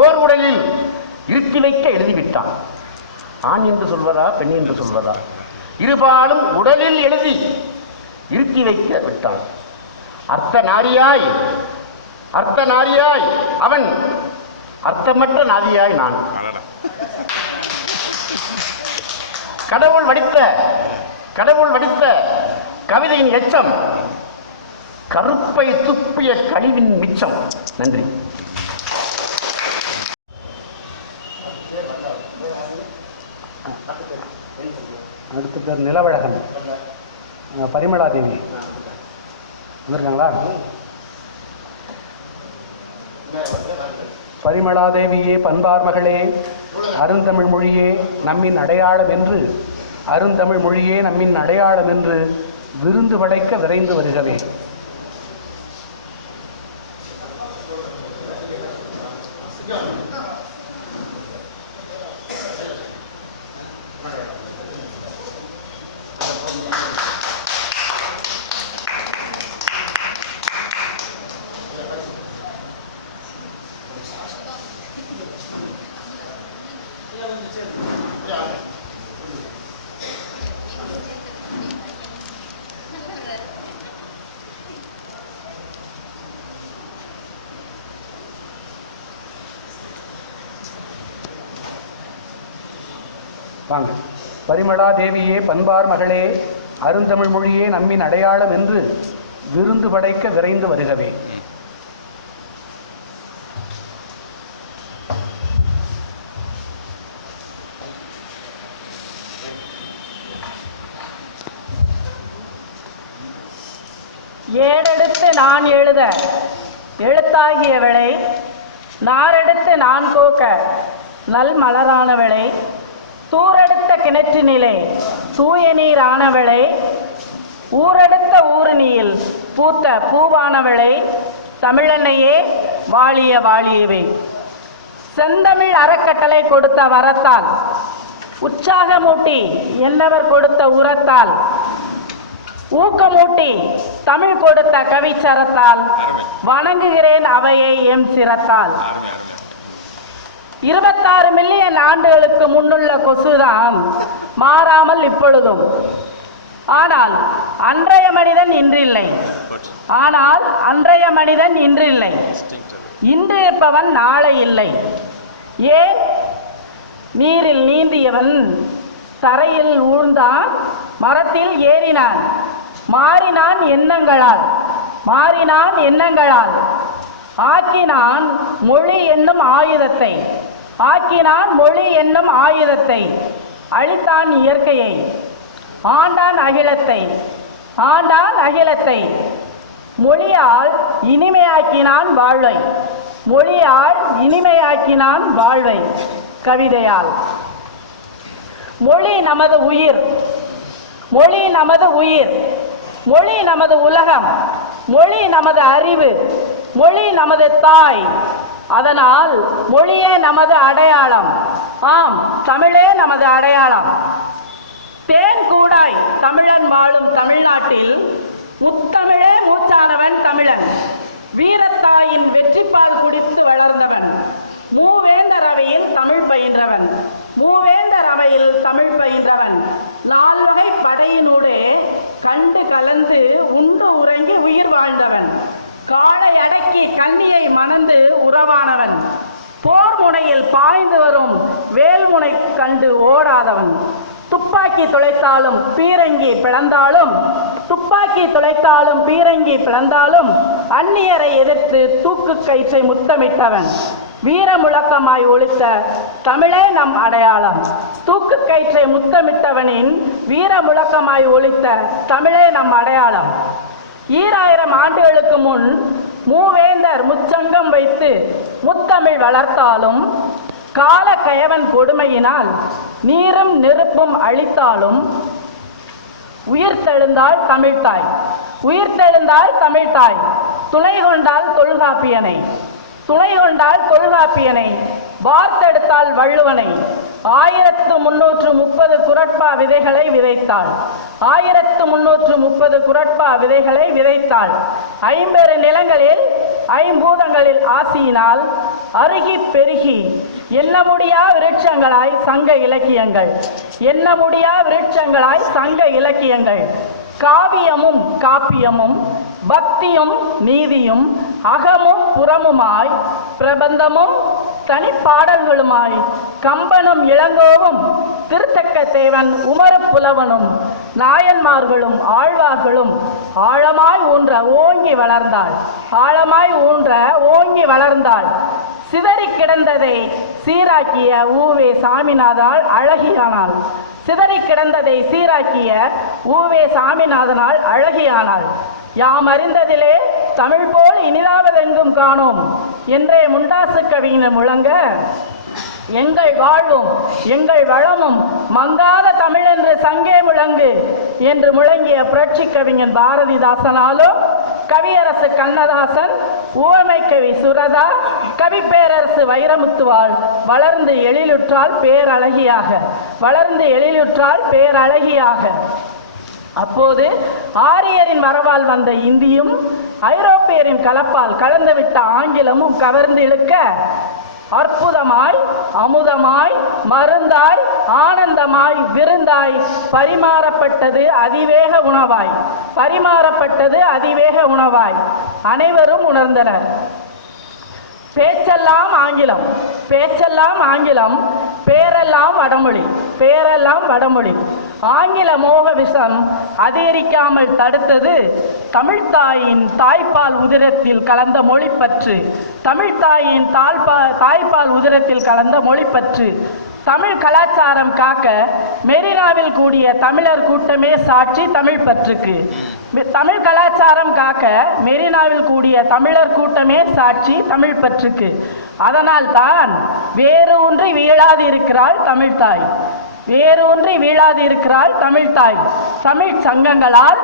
ஓர் உடலில் இருத்தி வைக்க எழுதிவிட்டான். ஆண் என்று சொல்வதா பெண் என்று சொல்வதா? இருபாலும் உடலில் எழுதி இருத்தி வைக்க விட்டான். அர்த்த நாரியாய் அவன், அர்த்தமற்ற நாதியாய் நான். கடவுள் வடித்த கவிதையின் எச்சம், கருப்பை துப்பிய கழிவின் மிச்சம். நன்றி. அடுத்த பேர் நிலவழகன், பரிமளாதேவி வந்திருக்காங்களா? பரிமளாதேவியே, பண்பார் மகளே, அருந்தமிழ் மொழியே நம்மின் அடையாளம் என்று விருந்து படைக்க விரைந்து வருகவே. வாங்க. பரிமளா தேவியே, பண்பார் மகளே, அருந்தமிழ் மொழியே நம்மின் அடையாளம் என்று விருந்து படைக்க விரைந்து வருகவே. ஏடெடுத்து நான் எழுத எழுத்தாகியவளை, நாரெடுத்து நான் கோக்க நல் மலரானவளை, தூரெடுத்த கிணற்றினிலே தூய நீரானவளை, ஊரெடுத்த ஊருணியில் பூத்த பூவானவளை, தமிழன்னையே வாழிய வாழியவே. செந்தமிழ் அறக்கட்டளை கொடுத்த வரத்தால், உற்சாகமூட்டி என்னவர் கொடுத்த உரத்தால், ஊக்கமூட்டி தமிழ் கொடுத்த கவிச்சரத்தால் வணங்குகிறேன் அவையை எம் சிரத்தால். 26 மில்லியன் ஆண்டுகளுக்கு முன்னுள்ள கொசுதான் மாறாமல் இப்பொழுதும். ஆனால் அன்றைய மனிதன் இன்றில்லை. இன்று இருப்பவன் நாளை இல்லை. ஏன்? நீரில் நீந்தியவன் தரையில் ஊழ்ந்தான், மரத்தில் ஏறினான். மாறினான் எண்ணங்களால் ஆக்கினான் மொழி என்னும் ஆயுதத்தை, அழித்தான் இயற்கையை, ஆண்டான் அகிலத்தை, மொழியால் இனிமையாக்கினான் வாழ்வை, கவிதையால். மொழி நமது உயிர், மொழி நமது உலகம், மொழி நமது அறிவு, மொழி நமது தாய். அதனால் மொழியே நமது அடையாளம். ஆம், தமிழே நமது அடையாளம். தேன் கூடாய் தமிழன் வாழும் தமிழ்நாட்டில் முத்தமிழே மூச்சானவன் தமிழன். வீரத்தாயின் வெற்றிப்பால் குடித்து வளர்ந்தவன். மூவேந்தர் அவையில் தமிழ் பயின்றவன். 4 வகை படையினூடே கண்டு கலந்து உண்டு உறங்கி உயிர் வாழ்ந்தவன். காளை அடக்கி கன்னியை மணந்து உறவானவன். போர் முனையில் பாய்ந்து வரும் வேல்முனை கண்டு ஓடாதவன். துப்பாக்கி துளைத்தாலும் பீரங்கி பிளந்தாலும் அந்நியரை எதிர்த்து தூக்கு கயிற்றை முத்தமிட்டவன். வீர முழக்கமாய் ஒலித்த தமிழே நம் அடையாளம். தூக்கு கயிற்றை முத்தமிட்டவனின் வீர முழக்கமாய் ஒலித்த தமிழே நம் அடையாளம். 2000 ஆண்டுகளுக்கு முன் மூவேந்தர் முச்சங்கம் வைத்து முத்தமிழ் வளர்த்தாலும், கால கயவன் கொடுமையினால் நீரும் நெருப்பும் அழித்தாலும், உயிர்த்தெழுந்தாள் தமிழ்த்தாய், துணை கொண்டாள் தொல்காப்பியனை, வார்த்தெடுத்தாள் வள்ளுவனை. 1330 குறட்பா விதைகளை விதைத்தாள். 50 நிலங்களில் 5 பூதங்களில் ஆசியினால் அருகி பெருகி எண்ண முடியா விருட்சங்களாய் சங்க இலக்கியங்கள், காப்பியமும் பக்தியும் நீதியும் அகமும் புறமுமாய், பிரபந்தமும் தனிப்பாடல்களுமாய், கம்பனும் இளங்கோவும் திருத்தக்க தேவன் உமறு புலவனும் நாயன்மார்களும் ஆழ்வார்களும் ஆழமாய் ஊன்ற ஓங்கி வளர்ந்தாள். சிதறி கிடந்ததை சீராக்கிய ஊவே சாமிநாதனால் அழகியானாள். யாம் அறிந்ததிலே தமிழ் போல் இனிதாவதெங்கும் காணோம் என்றே முண்டாசு கவிஞர் முழங்க, எங்கள் வாழ்வும் எங்கள் வளமும் மங்காத தமிழென்று சங்கே முழங்கு என்று முழங்கிய புரட்சி கவிஞன் பாரதிதாசனாலும், கவியரசு கண்ணதாசன், உவமை கவி சுரதா, கவி பேரரசு வைரமுத்துவாள் வளர்ந்து எழிலுற்றால் பேரழகியாக. அப்போது ஆரியரின் வரவால் வந்த இந்தியும் ஐரோப்பியரின் கலப்பால் கலந்துவிட்ட ஆங்கிலமும் கவர்ந்து இழுக்க, அற்புதமாய், அமுதமாய், மருந்தாய், ஆனந்தமாய், விருந்தாய் பரிமாறப்பட்டது அதிவேக உணவாய் அனைவரும் உணர்ந்தனர். பேச்செல்லாம் ஆங்கிலம், பேரெல்லாம் வடமொழி, பேரெல்லாம் வடமொழி. ஆங்கில மோக விஷம் அதிகரிக்காமல் தடுத்தது தமிழ்த்தாயின் தாய்ப்பால் உதிரத்தில் கலந்த மொழிப்பற்று. தமிழ்த்தாயின் தாய்ப்பால் உதிரத்தில் கலந்த மொழிப்பற்று. தமிழ் கலாச்சாரம் காக்க மெரினாவில் கூடிய தமிழர் கூட்டமே சாட்சி தமிழ் பற்றுக்கு. தமிழ் கலாச்சாரம் காக்க மெரினாவில் கூடிய தமிழர் கூட்டமே சாட்சி தமிழ் பற்றுக்கு. அதனால் தான் வேரூன்றி வீழாது இருக்கிறாள் தமிழ்த்தாய், வேரூன்றி வீழாது இருக்கிறாள் தமிழ்த்தாய். தமிழ் சங்கங்களால்,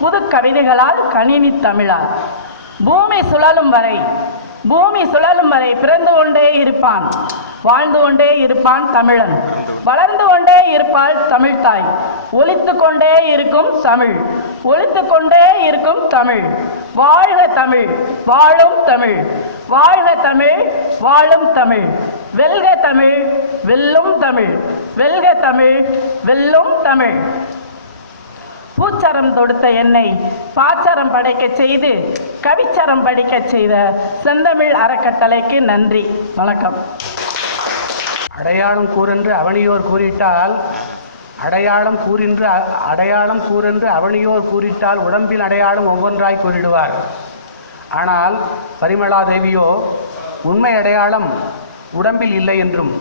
புது கவிதைகளால், கணினி தமிழால். பூமி சுழலும் வரை, பூமி சுழலும் வரை பிறந்து கொண்டே இருப்பான், வாழ்ந்து கொண்டே இருப்பான் தமிழன். வளர்ந்து கொண்டே இருப்பாள் தமிழ்த்தாய். ஒலித்து கொண்டே இருக்கும் தமிழ், ஒலித்து கொண்டே இருக்கும் தமிழ். வாழ்க தமிழ், வாழும் தமிழ். வாழ்க தமிழ், வாழும் தமிழ். வெல்க தமிழ், வெல்லும் தமிழ். வெல்க தமிழ், வெல்லும் தமிழ். பூச்சரம் தொடுத்த என்னை பாச்சரம் படைக்க செய்து கவிச்சரம் படிக்க செய்த செந்தமிழ் அறக்கட்டளைக்கு நன்றி. வணக்கம். அடையாளம் கூறென்று அவனியோர் கூறிட்டால், அடையாளம் கூறென்று அவனியோர் கூறிட்டால் உடம்பின் அடையாளம் ஒவ்வொன்றாய் கூறிடுவார். ஆனால் பரிமளா தேவியோ உண்மை அடையாளம் உடம்பில் இல்லை என்றும்,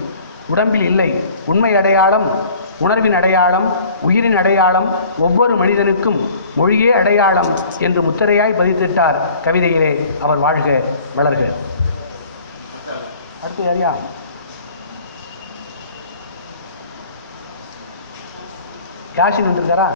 உடம்பில் இல்லை, உண்மை அடையாளம் உணர்வின் அடையாளம், உயிரின் அடையாளம், ஒவ்வொரு மனிதனுக்கும் மொழியே அடையாளம் என்று முத்திரையாய் பதித்திட்டார் கவிதையிலே. அவர் வாழ்க வளர்க. அடுத்து யாரியா? யாஷின் வந்திருக்காரா?